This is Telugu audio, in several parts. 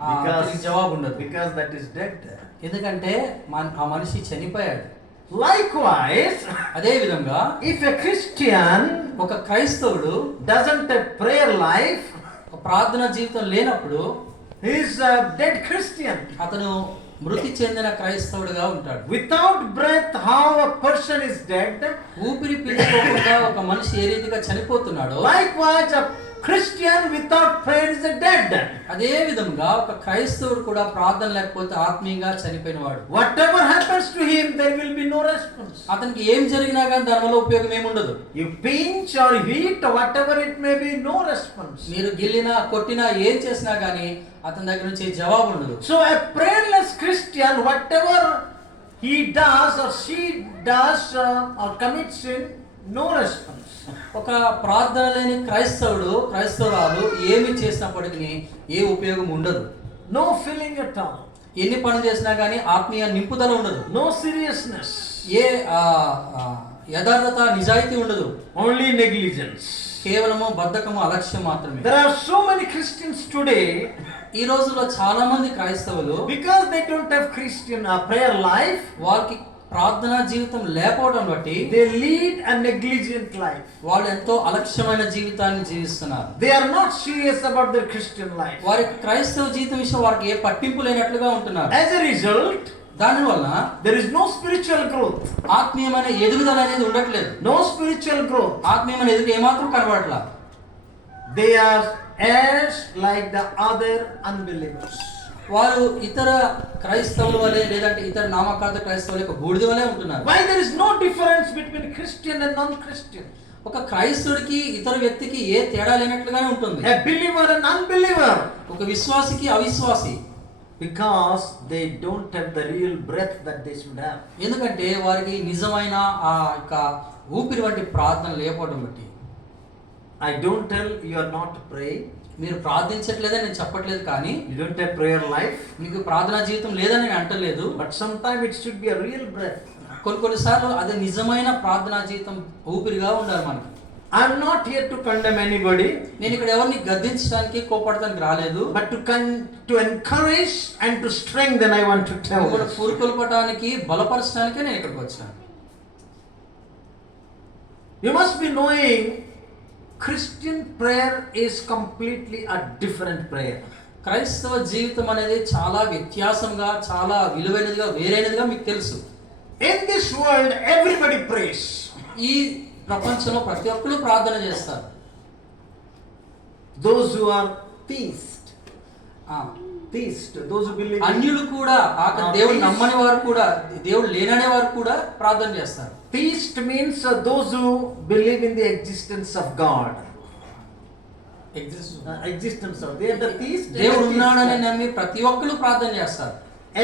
అతనికి జవాబు ఉండదు. Because that is dead. ఎందుకంటే ఆ మనిషి చనిపోయాడు. Likewise, అదే విధంగా if a Christian ఒక క్రైస్తవుడు doesn't have prayer life, ఒక ప్రార్థన జీవితం లేనప్పుడు he is a dead Christian. అతను మృతి చెందిన క్రైస్తవుడిగా ఉంటాడు. Without breath, how a person is dead, ఊపిరి పీల్చుకోకుండా ఒక మనిషి ఏ రీతిగా చనిపోతున్నాడో, likewise a Christian without prayer is a dead. అదే విధంగా ఒక క్రైస్తవుడు కూడా ప్రార్థన లేకపోతే ఆత్మీయంగా చనిపోయినవాడు. Whatever happens to him, there will be no response. అతనికి ఏం జరిగినా కానీ దాని వల్ల ఉపయోగం ఏముండదు. You pinch or hit, whatever it may be, no response. మీరు గిల్లినా కొట్టినా ఏం చేసినా కానీ అతని దగ్గర నుంచి జవాబు ఉండదు. So a prayerless Christian, whatever he does or she does or commits sin, no response. ఒక ప్రార్థన లేని క్రైస్తవురాలు ఏమి చేసినప్పటికీ ఏ ఉపయోగం ఉండదు. No feeling at all. ఎన్ని పనులు చేసినా కానీ ఆత్మీయ నింపుదల ఉండదు. No seriousness. ఏ యథార్థత నిజాయితీ ఉండదు. Only negligence. కేవలము బద్ధకము అలక్ష్యం మాత్రమే. There are so many Christians today, ఈ రోజుల్లో చాలా మంది క్రైస్తవులు because they don't have Christian prayer life, వారికి ప్రార్థనా జీవితం లేకపోవడం బట్టి they lead a negligent life. వాళ్ళు ఎంతో అలక్ష్యమైన జీవితాన్ని జీవిస్తున్నారు. They are not serious about their Christian life. వారి క్రైస్తవ జీవితం విషయం వారికి ఏ పట్టింపు లేనట్లుగా ఉంటున్నారు. As a result, దానివల్ల there is no spiritual growth. ఆత్మీయమైన ఎదుగుదల అనేది ఉండట్లేదు. No spiritual growth. ఆత్మీయమైన ఎదుగు ఏమాత్రం కనబడట్లా. They are as like the other unbelievers. వారు ఇతర క్రైస్తవుల వలె లేదంటే ఇతర నామకార్థ క్రైస్తవుల యొక్క బూడిద వలె ఉంటున్నారు. Why there is no difference between Christian and non-Christian? ఒక క్రైస్తవుడికి ఇతర వ్యక్తికి ఏ తేడా లేనట్లుగానే ఉంటుంది. A believer and unbeliever. ఒక విశ్వాసికి అవిశ్వాసి. Because they don't have the real breath that they should have. ఎందుకంటే వారికి నిజమైన ఆ యొక్క ఊపిరి వంటి ప్రార్థన లేకపోవడం బట్టి. I don't tell you are not praying. మీరు ప్రార్థించట్లేదని నేను చెప్పట్లేదు, కానీ You don't have prayer life. మీకు ప్రార్థనా జీవితం లేదని నేను అంటలేదు. But sometimes it should be a real breath. కొన్నిసార్లు అది నిజమైన ప్రార్థనా జీవితం ఊపిరిగా ఉండాలి మనకి. I am not here to condemn anybody. నేను ఇక్కడ ఎవరిని గద్దించడానికి కోపడటానికి రాలేదు. But to encourage and to strengthen, I want to tell you. పురుకొల్పటానికి బలపరచడానికే నేను ఇక్కడికి వచ్చాను. You must be knowing Christian prayer is completely a different prayer. క్రైస్తవ జీవితం అనేది చాలా వ్యత్యాసంగా, చాలా విలువైనదిగా, వేరైనదిగా మీకు తెలుసు. In this world everybody prays. ఈ ప్రపంచంలో ప్రతి ఒక్కరు ప్రార్థన చేస్తారు. Those who are theists, those who believe. అన్యులు కూడా, దేవుడు నమ్మని వారు కూడా, దేవుడు లేననే వారు కూడా ప్రార్థన చేస్తారు. Theist means those who believe in the existence of God. Existence of. They are the theists. దేవుడు ఉన్నాడని నమ్మి ప్రతి ఒక్కరు ప్రార్థన చేస్తారు.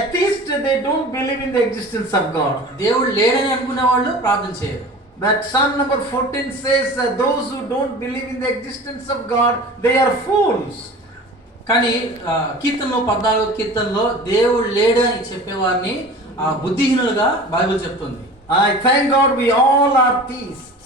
Atheists, they don't believe in the existence of God. దేవుడు లేడని అనుకునే వాళ్ళు ప్రార్థన చేయరు. But Psalm number 14 says those who don't believe in the existence of God, they are fools. కానీ కీర్తనలో 14వ కీర్తనలో దేవుడు లేడు అని చెప్పేవారిని బుద్ధిహీనులుగా బైబిల్ చెప్తుంది. I thank God we all are theists.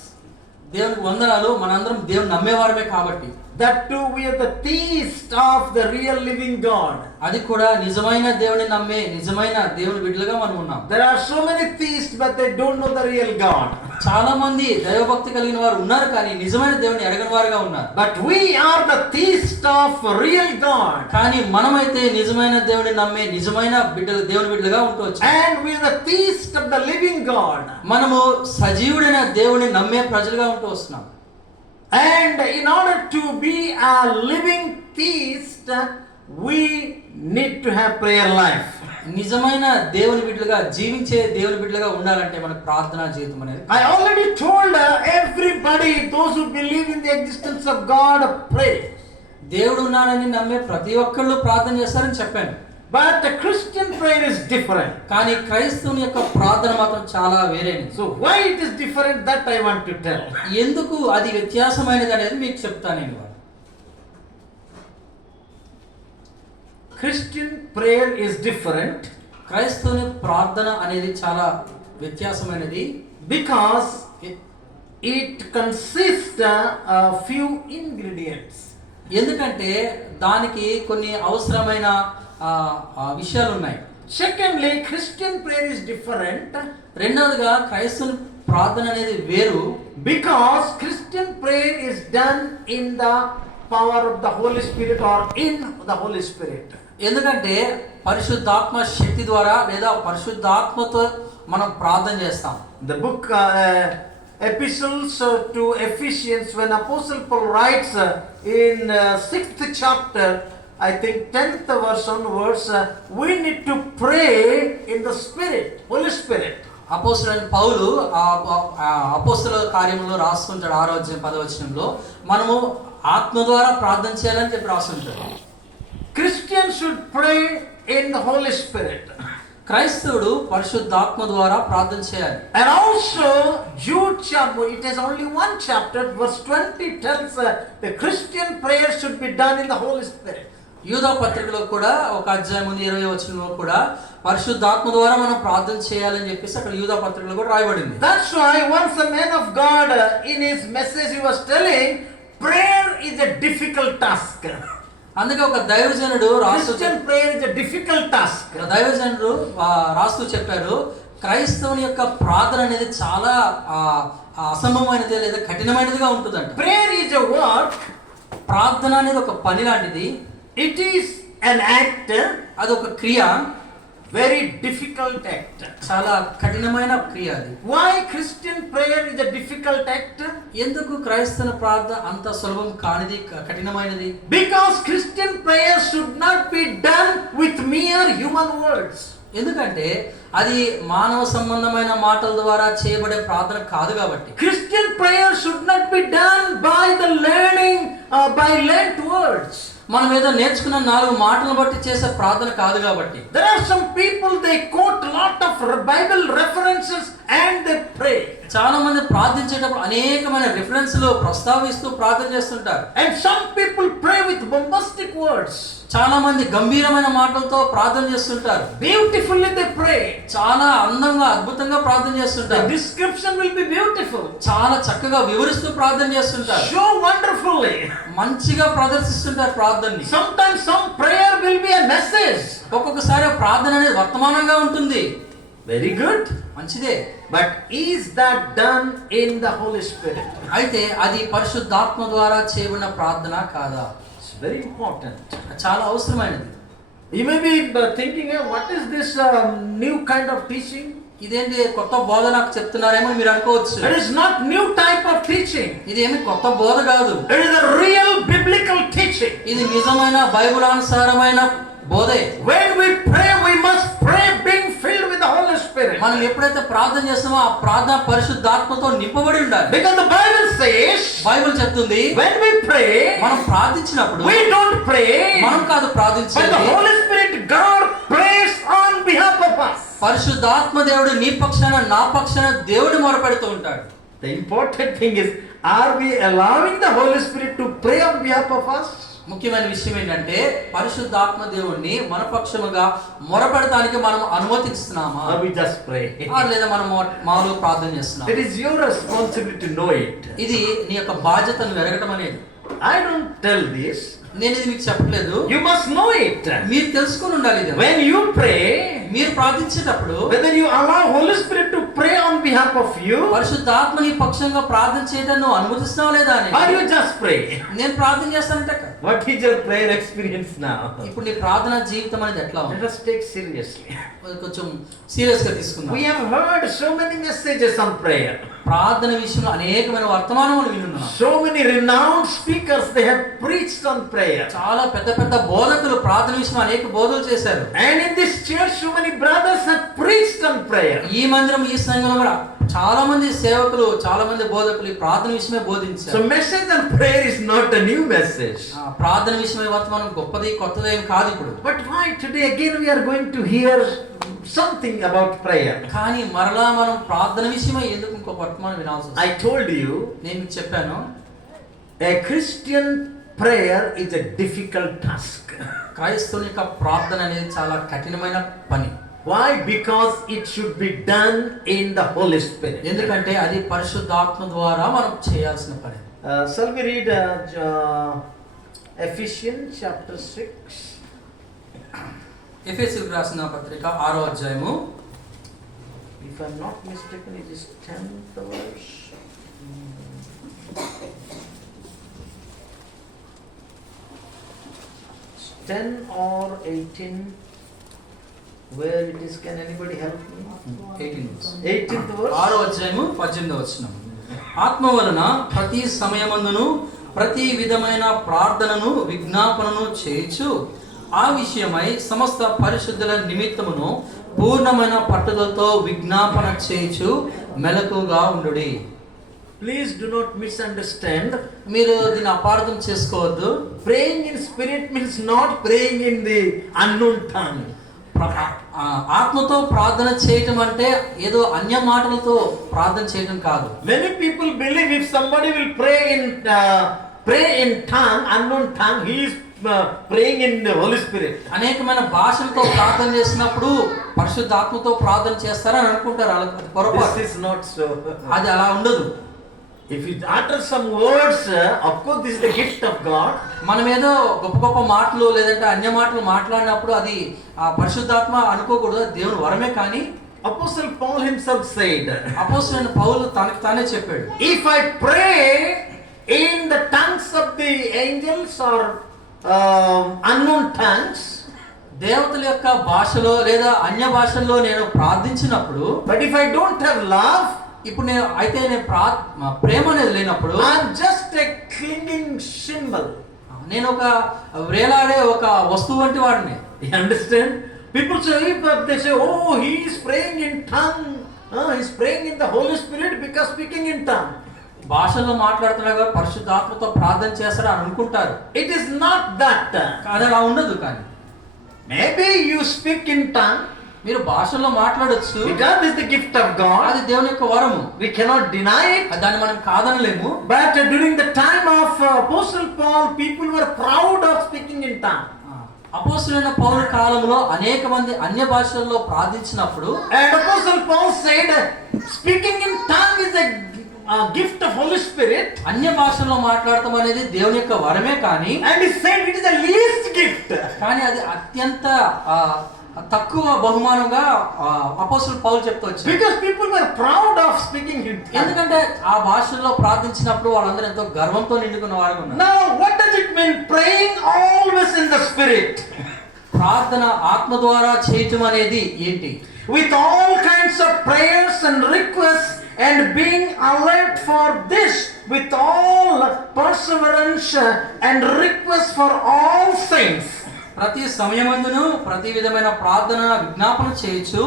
దేవునికి వందనాలు, మనందరం దేవుని నమ్మేవారమే కాబట్టి. That too we are the theists of the real living God. అది కూడా నిజమైన దేవుని నమ్మే నిజమైన దేవుని బిడ్డలుగా మనం ఉన్నాం. There are so many theists but they don't know the real God. చాలా మంది దైవభక్తి కలిగిన వారు ఉన్నారు, కానీ నిజమైన దేవుని ఎరగని వారుగా ఉన్నారు. But we are the theists of real God. కానీ మనమైతే నిజమైన దేవుని నమ్మే నిజమైన బిడ్డలు, దేవుని బిడ్డలుగా ఉంటవచ్చు. And we are the theists of the living God. మనము సజీవుడైన దేవుని నమ్మే ప్రజలుగా ఉంటూ వస్తున్నాం. And in order to be a living theist, we need to have prayer life. నిజమైన దేవుని బిడ్డలుగా జీవించే దేవుని బిడ్డలుగా ఉండాలంటే మనకు ప్రార్థనా జీవితం అనేది. I already told everybody, those who believe in the existence of God, pray. దేవుడు ఉన్నాడని నమ్మే ప్రతి ఒక్కళ్ళు ప్రార్థన చేస్తారని చెప్పాను. But the Christian prayer is different. కానీ క్రైస్తవుని యొక్క ప్రార్థన మాత్రం చాలా వేరేది. So why it is different, that I want to tell. ఎందుకు అది వ్యత్యాసమైనది అనేది మీకు చెప్తాను నేను. Christian prayer is different. క్రైస్తవుని ప్రార్థన అనేది చాలా వ్యత్యాసమైనది. Because it consists of few ingredients. ఎందుకంటే దానికి కొన్ని అవసరమైన విషయాలు ఉన్నాయి. Secondly, Christian prayer is different రెండవదిగా క్రైస్తవ ప్రార్థన అనేది వేరు. because Christian prayer is done in the power of the Holy Spirit or in the Holy Spirit. ఎందుకంటే పరిశుద్ధాత్మ శక్తి ద్వారా లేదా పరిశుద్ధాత్మతో మనం ప్రార్థన చేస్తాం. The book epistles to Ephesians, when Apostle Paul writes in 6th chapter, I think 10th verse onwards, we need to pray in the Spirit, Holy Spirit. అపోస్తలుడైన పౌలు అపోస్తలుల కార్యములో రాసుకుంటాడు 6వ అధ్యాయం 10వ వచనంలో మనము ఆత్మ ద్వారా ప్రార్థన చేయాలని చెప్పి రాసుకుంటాడు. Christians should pray in the Holy Spirit. క్రైస్తవుడు పరిశుద్ధాత్మ ద్వారా ప్రార్థన చేయాలి. And also Jude chapter, it has only one chapter, verse 20 tells the Christian prayer should be done in the Holy Spirit. యూదా పత్రికలో కూడా ఒక అధ్యాయం ఉంది 20వ వచనంలో కూడా పరిశుద్ధాత్మ ద్వారా మనం ప్రార్థన చేయాలని చెప్పేసి అక్కడ యూదా పత్రికలో కూడా రాయబడింది. That's why once a man of God in his message he was telling prayer is a difficult task. అందుకే ఒక దైవజనుడు Christian prayer is a difficult task. దైవజనుడు రాస్తూ చెప్పారు క్రైస్తవుని యొక్క ప్రార్థన అనేది చాలా అసంభవమైనది లేదా కఠినమైనదిగా ఉంటుందంట. Prayer is a work. ప్రార్థన అనేది ఒక పని లాంటిది. It is an act. అది ఒక క్రియ. Very difficult act. చాలా కఠినమైన క్రియ అది. Why Christian prayer is a difficult act? ఎందుకు క్రైస్తవ ప్రార్థన అంత సులభం కానిది కఠినమైనది? Because Christian prayer should not be done with mere human words. ఎందుకంటే అది మానవ సంబంధమైన మాటల ద్వారా చేయబడే ప్రార్థన కాదు కాబట్టి. Christian prayer should not be done by the learning by learnt words. మనం ఏదో నేర్చుకున్న 4 మాటలను బట్టి చేసే ప్రార్థన కాదు కాబట్టి. There are some people they quote lot of Bible references and they pray. చాలా మంది ప్రార్థించేటప్పుడు అనేకమైన రిఫరెన్స్లు ప్రస్తావిస్తూ ప్రార్థన చేస్తుంటారు. And some people pray with bombastic words. చాలా మంది గంభీరమైన మాటలతో ప్రార్థన చేస్తుంటారు. Beautifully they pray. చాలా అందంగా అద్భుతంగా ప్రార్థన The చేస్తుంటారు. description will be beautiful. చాలా చక్కగా వివరిస్తూ ప్రార్థన చేస్తుంటారు. Show wonderfully. మంచిగా ప్రదర్శిస్తుంటారు ప్రార్థనని. Sometimes some prayer will be a message. ఒక్కొక్కసారి ప్రార్థన అనేది వర్తమానంగా ఉంటుంది. Very good. మంచిదే. But is that done in the Holy Spirit? అయితే అది పరిశుద్ధాత్మ ద్వారా చేయబడిన ప్రార్థన కాదా? It's very important. చాలా అవసరమైనది. You may be thinking, what is this new kind of teaching? ఇదేంటి కొత్త బోధ నాకు చెప్తున్నారేమో మీరు అనుకోవచ్చు. It is not new type of teaching. ఇదేమి కొత్త బోధ కాదు. It is a real biblical teaching. ఇది నిజమైన బైబిల్ అనుసారమైన బోధే. When we pray, we must pray being filled with the Holy Spirit. మనం ఎప్పుడైతే ప్రార్థన చేస్తామో ఆ ప్రార్థన పరిశుద్ధాత్మతో నింపబడి ఉండాలి. Because the Bible says, Bible చెప్తుంది when we pray, మనం ప్రార్థించినప్పుడు we don't pray, మనం కాదు but ప్రార్థించేది. the Holy Spirit God prays on behalf of us. పరిశుద్ధాత్మ దేవుడు నీ పక్షాన నా పక్షాన దేవుడు మొరపెడుతూ ఉంటాడు. The important thing is, are we allowing the Holy Spirit to pray on behalf of us? ముఖ్యమైన విషయం ఏంటంటే పరిశుద్ధాత్మ దేవుణ్ణి మన పక్షముగా మొరపెడటానికి మనం అనుమతిస్తున్నామా Or we just pray? లేదా మనం మామూలు ప్రార్థన చేస్తున్నామా? It is your responsibility to know it. ఇది నీ యొక్క బాధ్యతను ఎరగటం అనేది. I don't tell this. నేను ఇది మీకు చెప్పట్లేదు. You must know it. మీరు తెలుసుకొని ఉండాలి ఇది. When you pray, మీరు ప్రార్థించేటప్పుడు whether you allow Holy Spirit to pray on behalf of you, పరిశుద్ధాత్మ నీ పక్షంగా ప్రార్థన చేయడం నువ్వు అనుమతిస్తున్నావా లేదా అని. or you just pray. నేను ప్రార్థన చేస్తానంటే What is your prayer experience now? ఇప్పుడు నీ ప్రార్థన జీవితం అనేది ఎట్లా ఉంది? Let us take seriously. కొంచెం సీరియస్ గా తీసుకుందాం. We have heard so many messages on prayer. ప్రార్థన విషయంలో అనేకమైన వర్తమానములు వినున్నాం. So many renowned speakers they have preached on prayer. చాలా పెద్ద పెద్ద బోధకులు ప్రార్థన విషయంలో అనేక బోధలు చేశారు. And in this church so many brothers have preached on prayer. ఈ మందిరం ఈ సంఘంలో కూడా చాలా మంది సేవకులు చాలా మంది బోధకులు ఈ ప్రార్థన విషయమే బోధించారు. So message on prayer is not a new message. ప్రార్థన విషయమే వర్తమానం గొప్పది కొత్తది ఏం కాదు ఇప్పుడు. But why today again we are going to hear something about prayer? కానీ మరలా మనం ప్రార్థన విషయమై ఎందుకు ఇంకో వర్తమానం వినాల్సి వస్తుంది? I told you, నేను మీకు చెప్పాను, a Christian prayer is a difficult task. క్రైస్తవుని యొక్క ప్రార్థన అనేది చాలా కఠినమైన పని. Why? Because it should be done in the Holy Spirit. ఎందుకంటే అది పరిశుద్ధాత్మ ద్వారా మనం చేయాల్సిన పని. Shall we read Ephesians chapter 6. ఎఫెసీయులకు రాసిన పత్రిక 6వ అధ్యాయము. If I am not mistaken, it is 10th verse. 10 or 18. Where it is? Can anybody help me? 18th verse. 6వ అధ్యాయము 18వ వచనం. ఆత్మ వలన ప్రతి సమయమందును ప్రతి విధమైన ప్రార్థనను విజ్ఞాపనను చేయుచు ఆ విషయమై సమస్త పరిశుద్ధుల నిమిత్తమును పూర్ణమైన పట్టుదలతో విజ్ఞాపన చేయుచు మెలకుగా ఉండుడి. Please do not misunderstand. మీరు దీన్ని అపార్థం చేసుకోవద్దు. Praying in spirit means not praying in the unknown tongue. ఆత్మతో ప్రార్థన చేయటం అంటే ఏదో అన్య మాటలతో ప్రార్థన చేయటం కాదు. Many people believe if somebody will pray in tongue, unknown tongue, he is praying in the Holy Spirit. అనేకమైన భాషలతో ప్రార్థన చేసినప్పుడు పరిశుద్ధ ఆత్మతో ప్రార్థన చేస్తారని అనుకుంటారు. అది పొరపాటు. This is not so. అది అలా ఉండదు. If you utter some words, of course this is the gift of God. మనం ఏదో గొప్ప గొప్ప మాటలు లేదంటే అన్య మాటలు మాట్లాడినప్పుడు అది ఆ పరిశుద్ధాత్మ అనుకోకూడదు, దేవుని వరమే. కానీ Apostle Paul himself said, అపోస్తలుడైన పౌలు తనకి తానే చెప్పాడు, if I pray in the tongues of the angels or unknown tongues, దేవతల యొక్క భాషలో లేదా అన్య భాషల్లో నేను ప్రార్థించినప్పుడు, but if I don't have love, ఇప్పుడు నేను ప్రేమ అనేది లేనప్పుడు, I'm just a clinging symbol. నేను ఒక వేలాడే ఒక వస్తువు వంటి వాడిని. You understand? People say, they say, oh, he is praying in tongue. He is praying in the Holy Spirit because speaking in tongue. భాషల్లో మాట్లాడుతున్నాగా పరిశుద్ధాత్మతో ప్రార్థన చేస్తారా అని అనుకుంటారు. It is not that. కానీ అలా ఉండదు. కానీ maybe you speak in tongue. మీరు భాషల్లో మాట్లాడొచ్చు. Because this is the gift of God. అది దేవుని యొక్క వరము. We cannot deny it. దాన్ని మనం కాదనలేము. But during the time of Apostle Paul, people were proud of speaking in tongue. అపోస్తలుడైన పౌలు కాలంలో అనేక మంది అన్య భాషల్లో ప్రార్థించినప్పుడు, and Apostle Paul said, speaking in tongue is a gift of Holy Spirit. అన్య భాషల్లో మాట్లాడటం అనేది దేవుని యొక్క వరమే. కానీ and he said it is the least gift. కానీ అది అత్యంత తక్కువ బహుమానంగా అపోస్తలుడు పౌలు చెప్తూ వచ్చాడు. because people were proud of speaking in tongue. ఎందుకంటే ఆ భాషల్లో ప్రార్థించినప్పుడు వాళ్ళందరూ ఎంతో గర్వంతో నిండుకున్న వారుగా ఉన్నారు. now what does it mean praying always in the spirit? ప్రార్థన ఆత్మ ద్వారా చేయటం అనేది ఏంటి? with all kinds of prayers and requests and being alert for this with all perseverance and request for all saints. ప్రతి సమయమందును ప్రతి విధమైన ప్రార్థన విజ్ఞాపన చేయొచ్చు.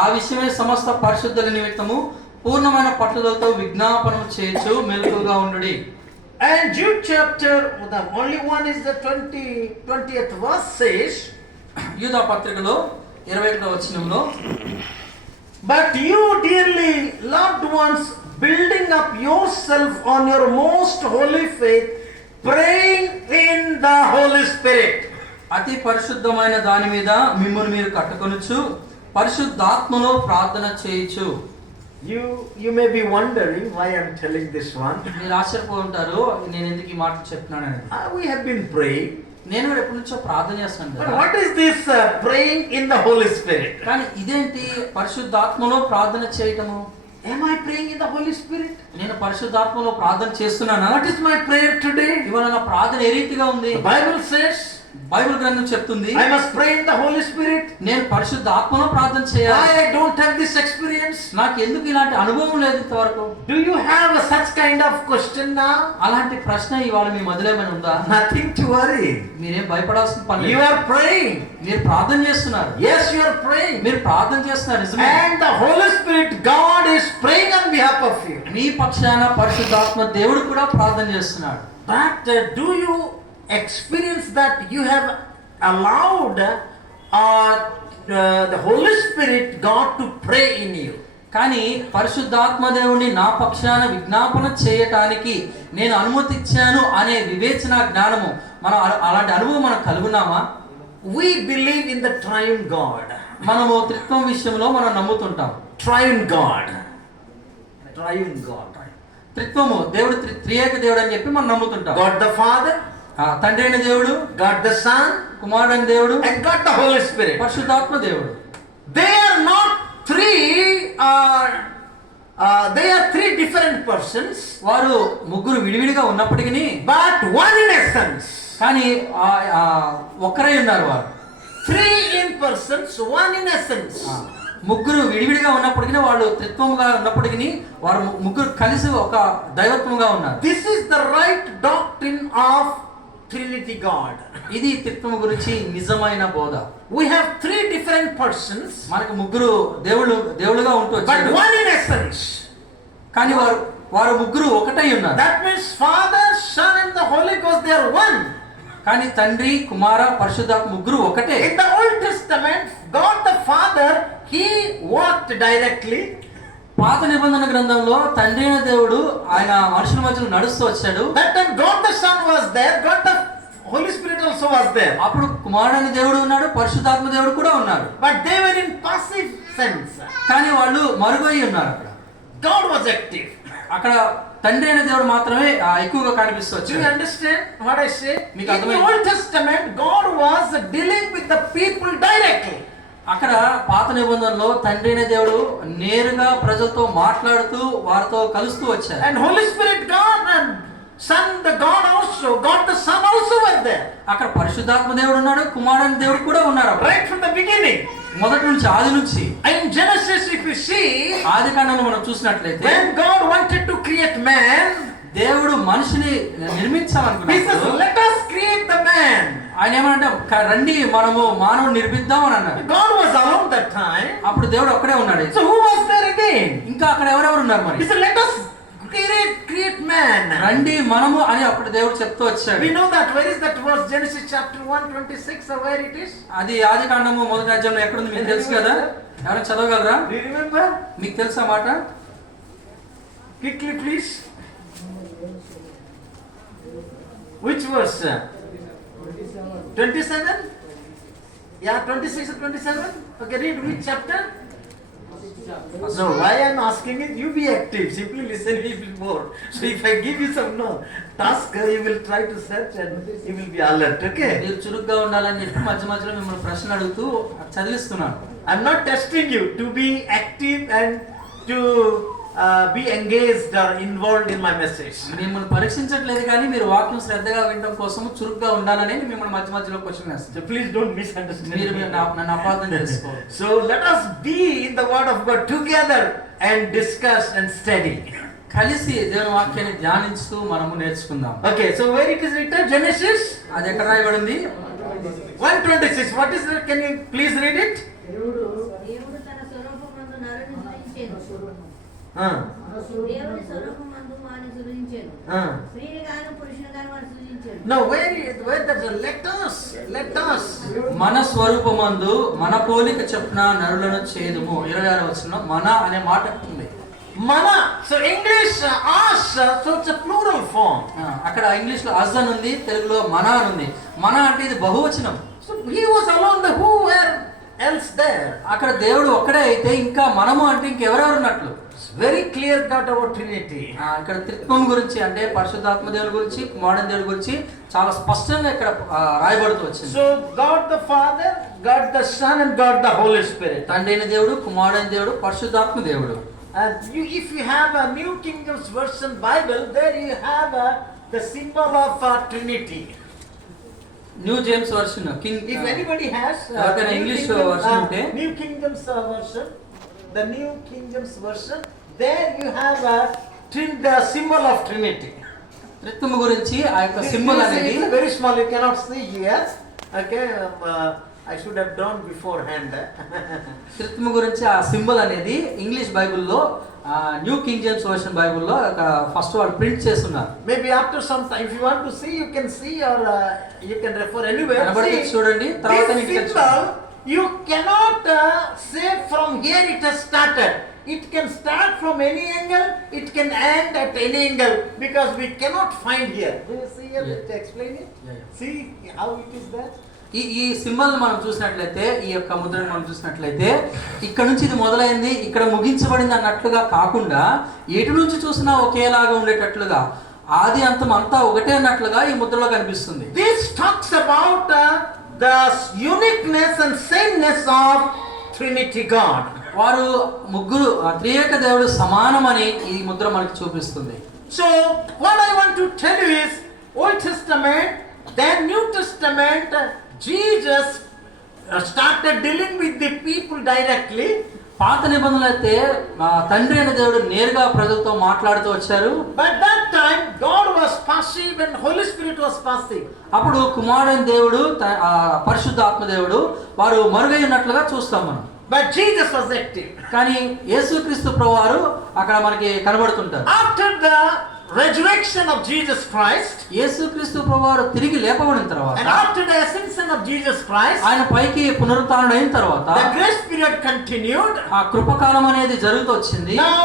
ఆ విషయమే సమస్త పరిశుద్ధుల నిమిత్తము పూర్ణమైన పట్టుదలతో విజ్ఞాపన చేయొచ్చు, మెలకుగా ఉండుడి. and Jude chapter, the only one is the 20th verse says, యూదా పత్రికలో 21వ వచనంలో, but you dearly loved ones, building up yourself on your most holy faith, praying in the Holy Spirit. అతి పరిశుద్ధమైన దాని మీద మిమ్మును మీరు కట్టుకొనుచు పరిశుద్ధాత్మలో ప్రార్థన చేయొచ్చు. You may be wondering why I am telling this one. మీరు ఆశ్చర్యపోయి ఉంటారు నేను ఎందుకు ఈ మాట చెప్తున్నానని. We have been praying. నేను కూడా ఎప్పటి నుంచో ప్రార్థన చేస్తాను But కదా. what is this praying in the Holy Spirit? కానీ ఇదేంటి పరిశుద్ధాత్మలో ప్రార్థన చేయటము? Am I praying in the Holy Spirit? నేను పరిశుద్ధాత్మలో ప్రార్థన చేస్తున్నానా? What is my prayer today? ఇవాళ నా ప్రార్థన ఏ రీతిగా ఉంది? The Bible says బైబిల్ గ్రంథం చెప్తుంది I must pray in the Holy Spirit. నేను పరిశుద్ధాత్మలో ప్రార్థన చేయాలి. Why I don't have this experience? నాకు ఎందుకు ఇలాంటి అనుభవం లేదు ఇంతవరకు? Do you have such kind of question now? అలాంటి ప్రశ్న ఇవాళ మీ మొదలేమైనా ఉందా? Nothing to worry. మీరేం భయపడాల్సిన పని You లేదు. are praying. మీరు ప్రార్థన చేస్తున్నారు. Yes, you are praying. మీరు ప్రార్థన చేస్తున్నారు నిజమే. And the Holy Spirit, God is praying on behalf of you. మీ పక్షాన పరిశుద్ధాత్మ దేవుడు కూడా ప్రార్థన చేస్తున్నాడు. But do you experience that you have allowed the Holy Spirit, God, to pray in you? కానీ పరిశుద్ధాత్మ దేవుని నా పక్షాన విజ్ఞాపన చేయటానికి నేను అనుమతి ఇచ్చాను అనే వివేచన జ్ఞానము మనం అలాంటి అనుభవం మనం కలుగున్నామా? We believe in the triune God. మనము త్రిత్వం విషయంలో మనం నమ్ముతుంటాం. Triune God. Triune God. త్రిత్వము దేవుడు త్రియేక దేవుడు అని చెప్పి మనం నమ్ముతుంటాం. God the Father, తండ్రి అయిన దేవుడు, God the Son, కుమారుడైన దేవుడు, and God the Holy Spirit. పరిశుద్ధాత్మ దేవుడు. They are not three, they are three different persons, వారు ముగ్గురు విడివిడిగా ఉన్నప్పటికీ but one in essence. కానీ ఒక్కరై ఉన్నారు వారు. Three in persons, one in essence. ముగ్గురు విడివిడిగా ఉన్నప్పటికీ వాళ్ళు త్రిత్వముగా ఉన్నప్పటికీ వారు ముగ్గురు కలిసి ఒక దైవత్వముగా ఉన్నారు. This is the right doctrine of Trinity God. ఇది త్రిత్వము గురించి నిజమైన బోధ. We have three different persons, మనకు ముగ్గురు దేవుళ్ళుగా ఉంటూ but వచ్చారు, one in essence. కానీ వారు ముగ్గురు ఒకటై ఉన్నారు. That means Father, Son and the Holy Ghost, they are one. కానీ తండ్రి, కుమార, పరిశుద్ధాత్మ ముగ్గురు ఒకటే. In the Old Testament, God the Father, He walked directly. పాత నిబంధన గ్రంథంలో తండ్రి అయిన దేవుడు ఆయన మనుషుల మధ్యలో నడుస్తూ వచ్చాడు. That time God the Son was there, God the Holy Spirit also was there. అప్పుడు కుమారుడైన దేవుడు ఉన్నాడు, పరిశుద్ధాత్మ దేవుడు కూడా ఉన్నారు. But they were in passive sense. కానీ వాళ్ళు మరుగై ఉన్నారు. అక్కడ God was active. అక్కడ తండ్రి అయిన దేవుడు మాత్రమే ఎక్కువగా కనిపిస్తూ Do you వచ్చాడు. understand what I say? మీకు In the అర్థమైంది? Old Testament, God was dealing with the people directly. అక్కడ పాత నిబంధనలో తండ్రి అయిన దేవుడు నేరుగా ప్రజలతో మాట్లాడుతూ వారితో కలుస్తూ వచ్చారు. And Holy Spirit God and Son the God also, God the Son also were there. అక్కడ పరిశుద్ధాత్మ దేవుడు ఉన్నాడు, కుమారుడైన దేవుడు కూడా ఉన్నారు. Right from the beginning. మొదటి నుంచి, ఆది నుంచి. In Genesis, if you see, ఆది కాండంలో మనం చూసినట్లయితే when God wanted to create man, దేవుడు మనిషిని He says, నిర్మించాలనుకున్నాడు. let us create the man. ఆయన ఏమంటే రండి మనము మానవుని నిర్మిద్దాం అని అన్నారు. God was alone that time. అప్పుడు దేవుడు ఒక్కడే ఉన్నాడు. So who was there again? ఇంకా అక్కడ ఎవరెవరు ఉన్నారు మరి? He said, let us create man. రండి మనము అని అప్పుడు దేవుడు చెప్తూ వచ్చాడు. We know that. Where is that verse? Genesis chapter 1:26 or where it is? అది ఆది కాండము మొదటి అధ్యాయంలో ఎక్కడుంది మీకు తెలుసు కదా? ఎవరైనా చదవగలరా? Do you remember? మీకు తెలుసా మాట? Quickly please. Which verse? 27? Yeah, 26 or 27? Okay, read which chapter? So why I am asking is you be active, simply listen a little more. So if I give you some task, you will try to search and you will be alert, okay? మీరు చురుగ్గా ఉండాలని చెప్పి మధ్య మధ్యలో మిమ్మల్ని ప్రశ్నలు అడుగుతూ చదివిస్తున్నాను. I am not testing you to be active and to be engaged or involved in my message. మిమ్మల్ని పరీక్షించట్లేదు కానీ మీరు వాక్యం శ్రద్ధగా వినడం కోసం చురుగ్గా ఉండాలని మిమ్మల్ని మధ్య మధ్యలో క్వశ్చన్ వేస్తాను. So please don't misunderstand మీరు me. నన్ను అపార్థం చేసుకోవాలి. So let us be in the word of God together and discuss and study. కలిసి దేవుని వాక్యాన్ని ధ్యానిస్తూ మనము నేర్చుకుందాం. Okay, so where it is written? Genesis అది ఎక్కడ రాయబడింది? 1:26. What is that? Can you please read it? దేవుడు తన స్వరూపమందు నరుని సృజించెను. దేవుని స్వరూపమందు వానిని సృజించెను. స్త్రీని గాను పురుషుని గాను వాడు సృజించెను. Now where that? Let us. మన స్వరూపమందు మన పోలిక చొప్పున నరులను చేదుము. 26వ వచనం మన అనే మాట ఉంది. Mana. So English us, so it's a plural form. అక్కడ ఇంగ్లీష్ లో అజ్ అని ఉంది, తెలుగులో మన అని ఉంది. మన అంటే ఇది బహువచనం. So he was alone. Who were else there? అక్కడ దేవుడు ఒక్కడే అయితే ఇంకా మనము అంటే ఇంకెవరెవరు ఉన్నట్లు. Very clear cut about Trinity. ఇక్కడ త్రిత్వం గురించి అంటే పరిశుద్ధాత్మ దేవుడి గురించి, కుమారుని దేవుడి గురించి చాలా స్పష్టంగా ఇక్కడ రాయబడుతూ వచ్చింది. So God the Father, God the Son and God the Holy Spirit. తండ్రి అయిన దేవుడు, కుమారుడైన దేవుడు, పరిశుద్ధాత్మ దేవుడు. And if you have a New King James Version Bible, there you have the symbol of Trinity. New James version king. If anybody has ఎవరికైనా ఇంగ్లీష్ వర్షన్ ఉంటే New King James version, the New King James Version, there you have the symbol of Trinity. త్రిత్వము గురించి ఆ యొక్క సింబల్ అనేది It's very small, you cannot see here. Okay, I should have drawn beforehand. త్రిత్వము గురించి ఆ సింబల్ అనేది ఇంగ్లీష్ బైబిల్లో న్యూ కింగ్ జేమ్స్ వర్షన్ బైబిల్లో ఫస్ట్ వాళ్ళు ప్రింట్ చేస్తున్నారు. Maybe after some time, if you want to see, you can see or you can refer anywhere. కనబడితే చూడండి, తర్వాత This మీకు తెలుసు. symbol, you cannot say from here it has started. It can start from any angle, it can end at any angle, because we cannot find here. Do you see here? Yeah. Let's explain it. Yeah. See how it is there. ఈ సింబల్ మనం చూసినట్లయితే, ఈ యొక్క ముద్రను మనం చూసినట్లయితే ఇక్కడ నుంచి ఇది మొదలైంది, ఇక్కడ ముగించబడింది అన్నట్లుగా కాకుండా ఎటు నుంచి చూసినా ఒకేలాగా ఉండేటట్లుగా ఆది అంతం అంతా ఒకటే అన్నట్లుగా ఈ ముద్రలో కనిపిస్తుంది. This talks about the uniqueness and sameness of Trinity God. వారు ముగ్గురు త్రియేక దేవుడు సమానమని ఈ ముద్ర మనకు చూపిస్తుంది. So what I want to tell you is, Old Testament, then New Testament, Jesus started dealing with the people directly. పాత నిబంధనలు అయితే తండ్రి అనే దేవుడు నేరుగా ప్రజలతో మాట్లాడుతూ వచ్చారు. But that time God was passive and Holy Spirit was passive. అప్పుడు కుమారుడైన దేవుడు పరిశుద్ధాత్మ దేవుడు వారు మరుగై ఉన్నట్లుగా చూస్తాం మనం. But Jesus was active. కానీ యేసుక్రీస్తు ప్రభువారు అక్కడ మనకి కనబడుతుంటారు. After the resurrection of Jesus Christ, యేసుక్రీస్తు ప్రభువారు తిరిగి లేపబడిన తర్వాత, and after the ascension of Jesus Christ, ఆయన పైకి పునరుత్థానం అయిన తర్వాత the grace period continued. ఆ కృపకాలం అనేది జరుగుతూ వచ్చింది. Now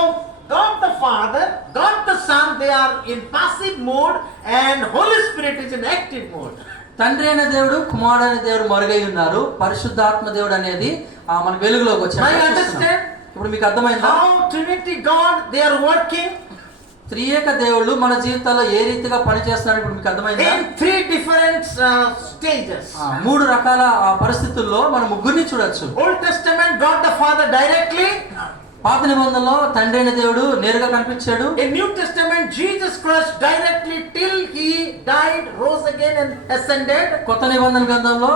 God the Father, God the Son, they are in passive mode, and Holy Spirit is in active mode. తండ్రి అయిన దేవుడు కుమారుడు అయిన దేవుడు మరుగై ఉన్నారు. పరిశుద్ధాత్మ దేవుడు అనేది మన వెలుగులోకి వచ్చాడు. I understand. ఇప్పుడు మీకు అర్థమైందా How Trinity God they are working త్రియేక దేవుళ్ళు మన జీవితాల్లో ఏ రీతిగా పనిచేస్తున్నారు? ఇప్పుడు మీకు అర్థమైందా? in three different stages. మూడు రకాల పరిస్థితుల్లో మనం ముగ్గురిని చూడొచ్చు. Old Testament God the Father directly. పాత నిబంధనలో తండ్రి అయిన దేవుడు నేరుగా కనిపించాడు. In New Testament Jesus Christ directly till he died, rose again and ascended. కొత్త నిబంధన గ్రంథంలో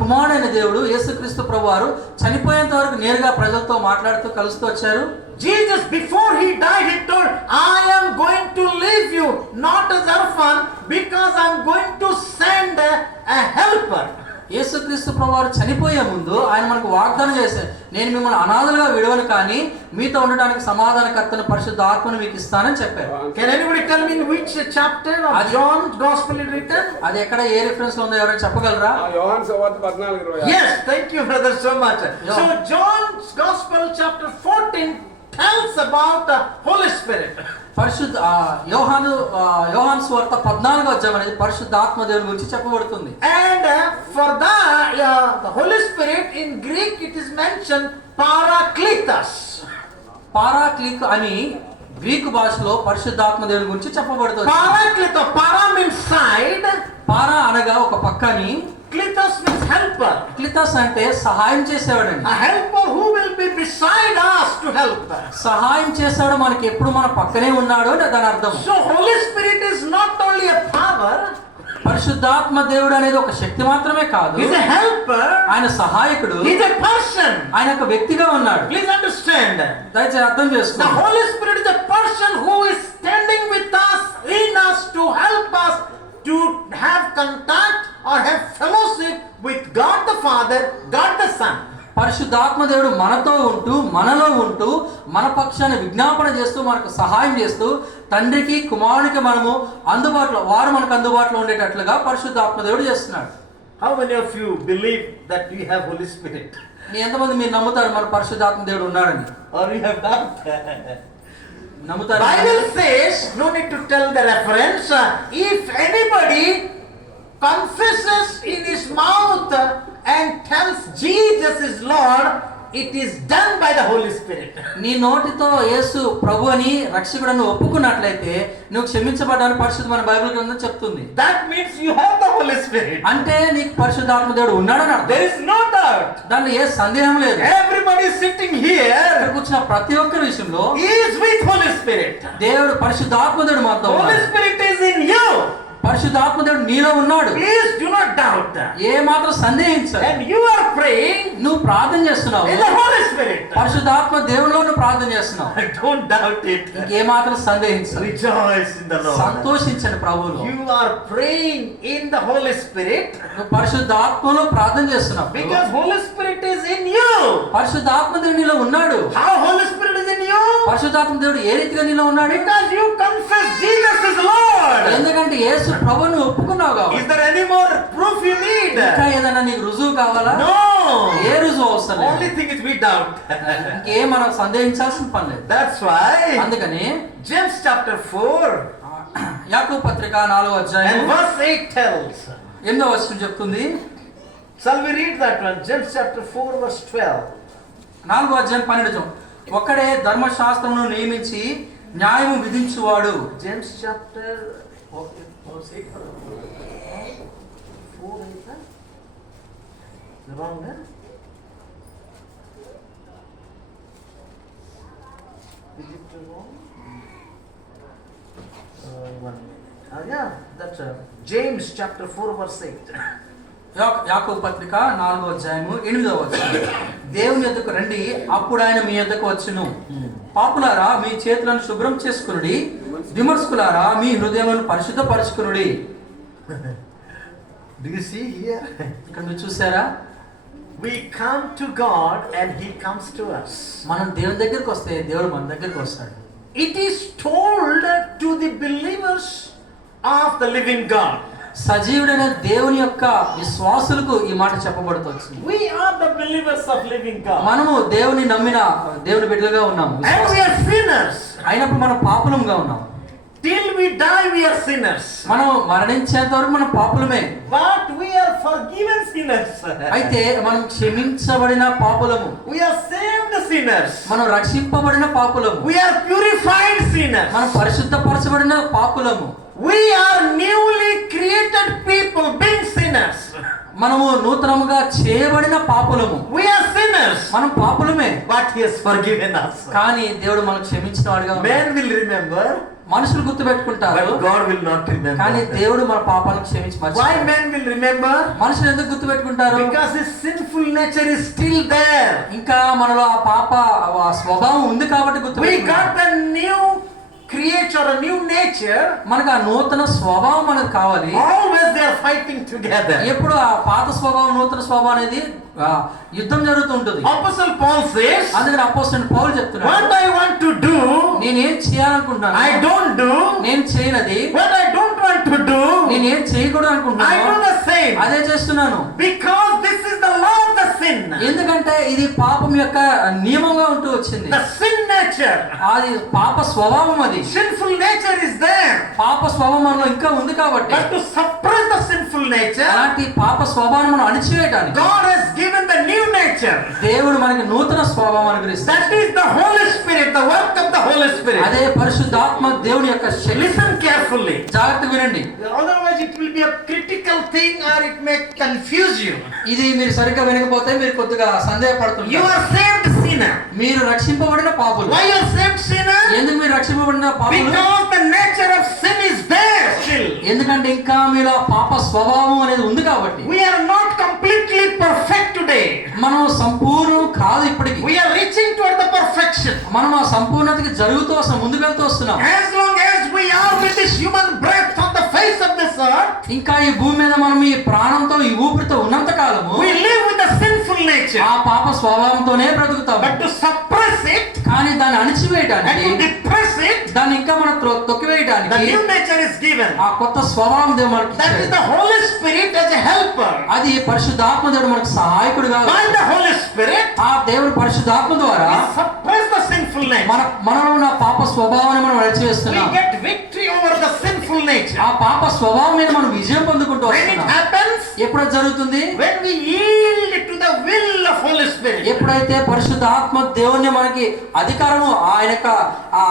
కుమారుడైన దేవుడు యేసుక్రీస్తు ప్రభువారు చనిపోయేంత వరకు నేరుగా ప్రజలతో మాట్లాడుతూ కలుస్తూ వచ్చారు. Jesus before he died he told, I am going to leave you not as orphan because I am going to send a helper. యేసుక్రీస్తు ప్రభువారు చనిపోయే ముందు ఆయన మనకు వాగ్దానం చేశారు, నేను మిమ్మల్ని అనాథలుగా విడవను కానీ మీతో ఉండడానికి సమాధానకర్తను పరిశుద్ధ ఆత్మను మీకు ఇస్తానని చెప్పారు. Can anybody tell me in which chapter of John's gospel is written? అది ఎక్కడ ఏ రిఫరెన్స్ లో ఉందో ఎవరైనా చెప్పగలరా? యోహాను సువార్త 14:26. Yes, thank you brother so much. So John's gospel chapter 14 tells about the Holy Spirit. పరిశుద్ధ యోహాను సువార్త 14వ అధ్యాయం అనేది పరిశుద్ధ ఆత్మ దేవుని గురించి చెప్పబడుతుంది. And for that the Holy Spirit in Greek it is mentioned parakletos. పారాక్లిక్ అని గ్రీకు భాషలో పరిశుద్ధాత్మ దేవుని గురించి చెప్పబడుతుంది. Parakleto, para means side, పారా అనగా ఒక పక్కని, kletos means helper. క్లితస్ అంటే సహాయం చేసేవాడండి. A helper who will be beside us to help us. సహాయం చేశాడు మనకి ఎప్పుడు మన పక్కనే ఉన్నాడు అని దాని అర్థం. So Holy Spirit is not only a power, పరిశుద్ధాత్మ దేవుడు అనేది ఒక శక్తి మాత్రమే కాదు, he is a helper, ఆయన సహాయకుడు, he is a person. ఆయన ఒక వ్యక్తిగా ఉన్నాడు. Please understand. దయచేసి అర్థం The చేసుకోండి. Holy Spirit is a person who is standing with us, in us to help us to have contact or have fellowship with God the Father, God the Son. పరిశుద్ధాత్మ దేవుడు మనతో ఉంటూ మనలో ఉంటూ మన పక్షాన్ని విజ్ఞాపన చేస్తూ మనకు సహాయం చేస్తూ తండ్రికి కుమారునికి మనము అందుబాటులో వారు మనకు అందుబాటులో ఉండేటట్లుగా పరిశుద్ధాత్మ దేవుడు చేస్తున్నాడు. How many of you believe that we have Holy Spirit? మీ ఎంతమంది మీరు నమ్ముతారు మన పరిశుద్ధాత్మ దేవుడు ఉన్నాడని? Or we have doubt? నమ్ముతారు? Bible says, no need to tell the reference, if anybody confesses in his mouth and tells Jesus is Lord, it is done by the Holy Spirit. నీ నోటితో యేసు ప్రభు అని రక్షకుడని ఒప్పుకున్నట్లయితే నువ్వు క్షమించబడ్డాను పరిశుద్ధమైన బైబిల్ గ్రంథం చెప్తుంది. That means you have the Holy Spirit. అంటే నీకు పరిశుద్ధాత్మ దేవుడు ఉన్నాడని అర్థం. There is no doubt. దానిలో ఏ సందేహం లేదు. Everybody sitting here ఇక్కడ కూర్చున్న ప్రతి ఒక్కరి విషయంలో is with Holy Spirit. దేవుడు పరిశుద్ధాత్మ దేవుడు మనతో Holy ఉన్నాడు. Spirit is in you. పరిశుద్ధాత్మ దేవుడు నీలో ఉన్నాడు. Please do not doubt. ఏ మాత్రం సందేహించదు. And you are praying నువ్వు ప్రార్థన చేస్తున్నావు in the Holy Spirit. పరిశుద్ధాత్మ దేవునిలో నువ్వు ప్రార్థన చేస్తున్నావు. Don't doubt it. ఇంకే మాత్రం సందేహించదు. Rejoice in the Lord. సంతోషించండి ప్రభువులో. You are praying in the Holy Spirit నువ్వు పరిశుద్ధాత్మలో ప్రార్థన చేస్తున్నావు because Holy Spirit is in you. పరిశుద్ధాత్మ దేవుడు నీలో ఉన్నాడు. How Holy Spirit is in you? పరిశుద్ధాత్మ దేవుడు ఏ రీతిగా నీలో ఉన్నాడు? Because you confess Jesus is Lord. ఎందుకంటే యేసు ప్రభువును ఒప్పుకున్నావు Is కాబట్టి. there any more proof you need? ఇంకా ఏదైనా నీకు రుజువు కావాలా? No. ఏ రుజువు అవసరం లేదు. Only thing is we doubt. ఇంకేం మనం సందేహించాల్సిన పని లేదు. That's why అందుకని James chapter 4 యాకోబు పత్రిక 4వ అధ్యాయం and verse 8 tells. 8వ వచనం చెప్తుంది. Shall we read that one? James chapter 4 verse 12. 4వ అధ్యాయం 12 ఒక్కడే ధర్మశాస్త్రమును నియమించి న్యాయము విధించువాడు. James chapter 4 is that? Wrong, huh? Is it wrong? Yeah, that's James chapter 4 verse 8. యాకోబు పత్రిక 4వ అధ్యాయము 8వ వచనం. దేవుని యొద్దకు రండి, అప్పుడు ఆయన మీ యొద్దకు వచ్చును. పాపులారా మీ చేతులను శుభ్రం చేసుకునుడి, విమర్శకులారా మీ హృదయములను పరిశుద్ధపరచుకునుడి. Do you see here? ఇక్కడ మీరు చూసారా? We come to God and He comes to us. మనం దేవుని దగ్గరికి వస్తే దేవుడు మన దగ్గరికి వస్తాడు. It is told to the believers of the living God. సజీవుడైన దేవుని యొక్క విశ్వాసులకు ఈ మాట చెప్పబడుతుంది. We are the believers of living God. మనము దేవుని నమ్మిన దేవుని బిడ్డలుగా ఉన్నాము. And we are sinners. అయినప్పుడు మనం పాపులంగా ఉన్నాం. Till we die we are sinners. మనం మరణించేంత వరకు మనం పాపులమే. But we are forgiven sinners. అయితే మనం క్షమించబడిన పాపులము. We are saved sinners. మనం రక్షింపబడిన పాపులము. We are purified sinners. మనం పరిశుద్ధపరచబడిన పాపులము. We are newly created people being sinners. మనము నూతనముగా చేయబడిన పాపులము. We are sinners. మనం పాపులమే. But He has forgiven us. కానీ దేవుడు మనకు క్షమించిన వాడుగా ఉన్నాడు. Men will remember. మనుషులు గుర్తుపెట్టుకుంటారు. But God will not remember. కానీ దేవుడు మన పాపాలను క్షమించి Why మర్చిపోయాడు. men will remember? మనుషులు ఎందుకు గుర్తుపెట్టుకుంటారు? Because His sinful nature is still there. ఇంకా మనలో ఆ పాప ఆ స్వభావం ఉంది కాబట్టి We గుర్తుపెట్టుకుంటారు. got a new creature, a new nature. మనకు ఆ నూతన స్వభావం మనకు కావాలి. Always they are fighting together. ఎప్పుడు ఆ పాత స్వభావం నూతన స్వభావం అనేది యుద్ధం జరుగుతూ ఉంటుంది. Apostle Paul says, అందుకని అపోస్తలుడు పౌలు చెప్తున్నాడు, what I want to do, నేనేం చేయాలనుకుంటున్నాను I don't do. నేను చేయనది. What I don't want to do, నేనేం చేయకూడదు I do అనుకుంటున్నాను the same. అదే చేస్తున్నాను. Because this is the law of the sin. ఎందుకంటే ఇది పాపం యొక్క నియమంగా ఉంటూ వచ్చింది. The sin nature. అది పాప స్వభావం. అది Sinful nature is there. పాప స్వభావం మనలో ఇంకా ఉంది కాబట్టి But to suppress the sinful nature, అలాంటి పాప స్వభావాన్ని మనం అణిచివేయడానికి God has given the new nature. దేవుడు మనకి నూతన స్వభావం అనుగ్రహిస్తాడు. That is the Holy Spirit, the work of the Holy Spirit. అదే పరిశుద్ధాత్మ దేవుని యొక్క శక్తి. Listen carefully. జాగ్రత్తగా వినండి. Otherwise it will be a critical thing or it may confuse you. ఇది మీరు సరిగ్గా వినకపోతే మీరు కొద్దిగా You సందేహపడుతుంటారు. are saved sinner. మీరు రక్షింపబడిన పాపులు. Why you are saved sinner? ఎందుకు మీరు రక్షింపబడిన పాపులు? Because the nature of sin is there still. ఎందుకంటే ఇంకా మీలో పాప స్వభావం అనేది ఉంది కాబట్టి. We are not completely perfect today. మనం సంపూర్ణం కాదు ఇప్పటికి. We are reaching toward the perfection. మనం ఆ సంపూర్ణతకి జరుగుతూ వస్తున్నాం, ముందుకు వెళ్తూ వస్తున్నాం. As long as we are with this human breath on the face of this earth, ఇంకా ఈ భూమి మీద మనం ఈ ప్రాణంతో ఈ ఊపిరితో ఉన్నంత కాలము we live with the sinful nature. ఆ పాప స్వభావంతోనే బ్రతుకుతాం. But to suppress it కానీ దాన్ని and అణిచివేయడానికి, to depress it, దాన్ని ఇంకా మనం the తొక్కివేయడానికి new nature is given. ఆ కొత్త స్వభావం దేవుడు మనకి That is ఇచ్చాడు. the Holy Spirit as a helper. అది పరిశుద్ధాత్మ దేవుడు మనకు సహాయకుడుగా. By the Holy Spirit, ఆ దేవుడు పరిశుద్ధాత్మ ద్వారా we suppress the sinful nature. మనలో ఉన్న పాప స్వభావాన్ని మనం We అణిచివేస్తున్నాం. get victory over the sinful nature. ఆ పాప స్వభావం మీద మనం విజయం పొందుకుంటూ When it వస్తున్నాం. happens, ఎప్పుడు అది జరుగుతుంది? when we yield to the will of Holy Spirit. ఎప్పుడైతే పరిశుద్ధాత్మ దేవుని మనకి అధికారము ఆయన యొక్క ఆ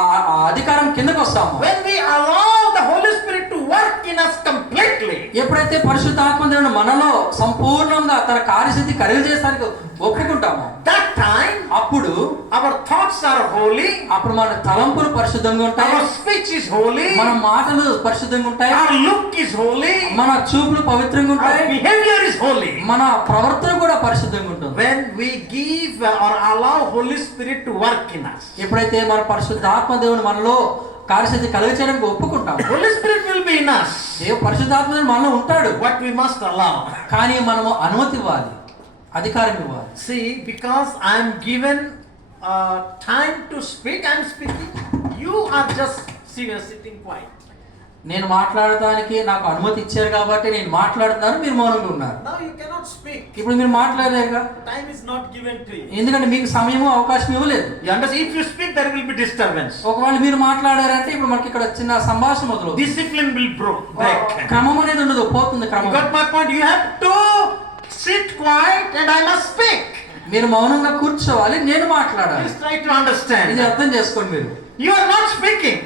అధికారం కిందకు వస్తాము. When we allow the Holy Spirit to work in us completely. ఎప్పుడైతే పరిశుద్ధాత్మ దేవుడు మనలో సంపూర్ణంగా తన కార్యసిద్ధి కలుగజేయడానికి ఒప్పుకుంటాము, That time, అప్పుడు our thoughts are holy. అప్పుడు మన తలంపులు పరిశుద్ధంగా ఉంటాయి, Our speech is holy. మన మాటలు పరిశుద్ధంగా ఉంటాయి, Our look is holy. మన చూపులు పవిత్రంగా Our ఉంటాయి, behavior is holy. మన ప్రవర్తన కూడా పరిశుద్ధంగా ఉంటుంది. When we give or allow Holy Spirit to work in us. ఎప్పుడైతే మన పరిశుద్ధాత్మ దేవుడు మనలో కార్యసిద్ధి కలుగజేయడానికి ఒప్పుకుంటాం, Holy Spirit will be in us. పరిశుద్ధాత్మ దేవుడు మనలో ఉంటాడు. What we must allow. కానీ మనము అనుమతి ఇవ్వాలి, అధికారం ఇవ్వాలి. See, because I am given time to speak, I am speaking. You are just sitting quiet. నేను మాట్లాడటానికి నాకు అనుమతి ఇచ్చారు కాబట్టి నేను మాట్లాడుతున్నాను, మీరు మౌనంగా ఉన్నారు. Now you cannot speak. ఇప్పుడు మీరు మాట్లాడలేరుగా, Time is not given to you. ఎందుకంటే మీకు సమయము అవకాశం ఇవ్వలేదు. You understand? If you speak, there will be disturbance. ఒకవేళ మీరు మాట్లాడారంటే ఇప్పుడు మనకి ఇక్కడ చిన్న సంభాషణ మొదలు, Discipline will break. క్రమం అనేది ఉండదు, పోతుంది You క్రమం. got my point? You have to sit quiet and I must speak. మీరు మౌనంగా కూర్చోవాలి, నేను మాట్లాడాలి. Please try to ఇది understand. అర్థం చేసుకోండి మీరు. You are not speaking.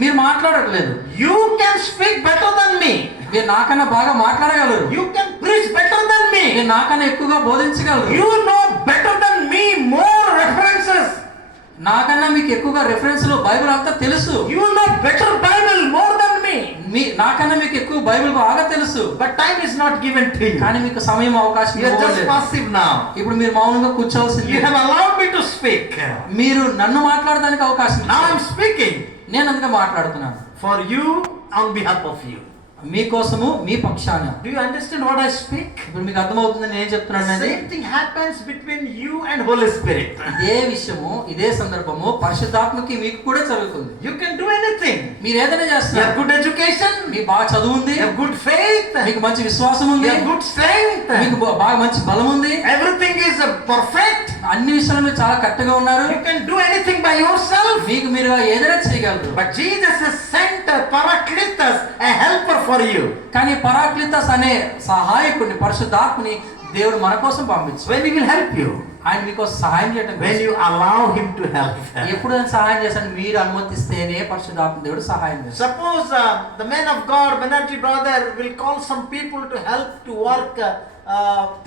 మీరు మాట్లాడట్లేదు. You can speak better than me. మీరు నాకన్నా బాగా మాట్లాడగలరు. You can preach better than me. మీరు నాకన్నా ఎక్కువగా బోధించగలరు. You know better than me more references. నాకన్నా మీకు ఎక్కువగా రెఫరెన్స్లు బైబిల్ అంతా తెలుసు. You know better Bible more than me. నాకన్నా మీకు ఎక్కువ బైబిల్ బాగా తెలుసు. But time is not given to you. కానీ మీకు సమయం అవకాశం You are just ఇవ్వలేదు. passive now. ఇప్పుడు మీరు మౌనంగా కూర్చోవాల్సింది. You have allowed me to speak. మీరు నన్ను మాట్లాడడానికి అవకాశం Now I ఇచ్చారు. am speaking నేను అందుకే మాట్లాడుతున్నాను. for you on behalf of you. మీకోసము మీ పక్షాన. Do you understand what I speak? ఇప్పుడు మీకు అర్థమవుతుందని నేను The చెప్తున్నాను. same thing happens between you and Holy Spirit. ఇదే విషయము ఇదే సందర్భము పరిశుద్ధాత్మకి మీకు కూడా జరుగుతుంది. You can do anything. మీరు ఏదైనా You have చేస్తారు. good education. మీకు బాగా చదువు ఉంది. You have good faith. మీకు మంచి విశ్వాసం You ఉంది. have good strength. మీకు బాగా మంచి బలం ఉంది. Everything is perfect. అన్ని విషయాలు మీరు చాలా కరెక్ట్గా ఉన్నారు. You can do anything by yourself. మీకు మీరుగా ఏదైనా చేయగలరు. But Jesus has sent a Paracletus, a helper for you. కానీ పరాక్లితస్ అనే సహాయకుడిని పరిశుద్ధాత్మని దేవుడు మన కోసం పంపించారు. When he will help you. ఆయన మీకు సహాయం చేయడం When కోసం. you allow him to help. ఎప్పుడు ఆయన సహాయం చేస్తాను మీరు అనుమతిస్తేనే పరిశుద్ధాత్మ దేవుడు సహాయం చేస్తాడు. Suppose the man of God, Benatti brother, will call some people to help to work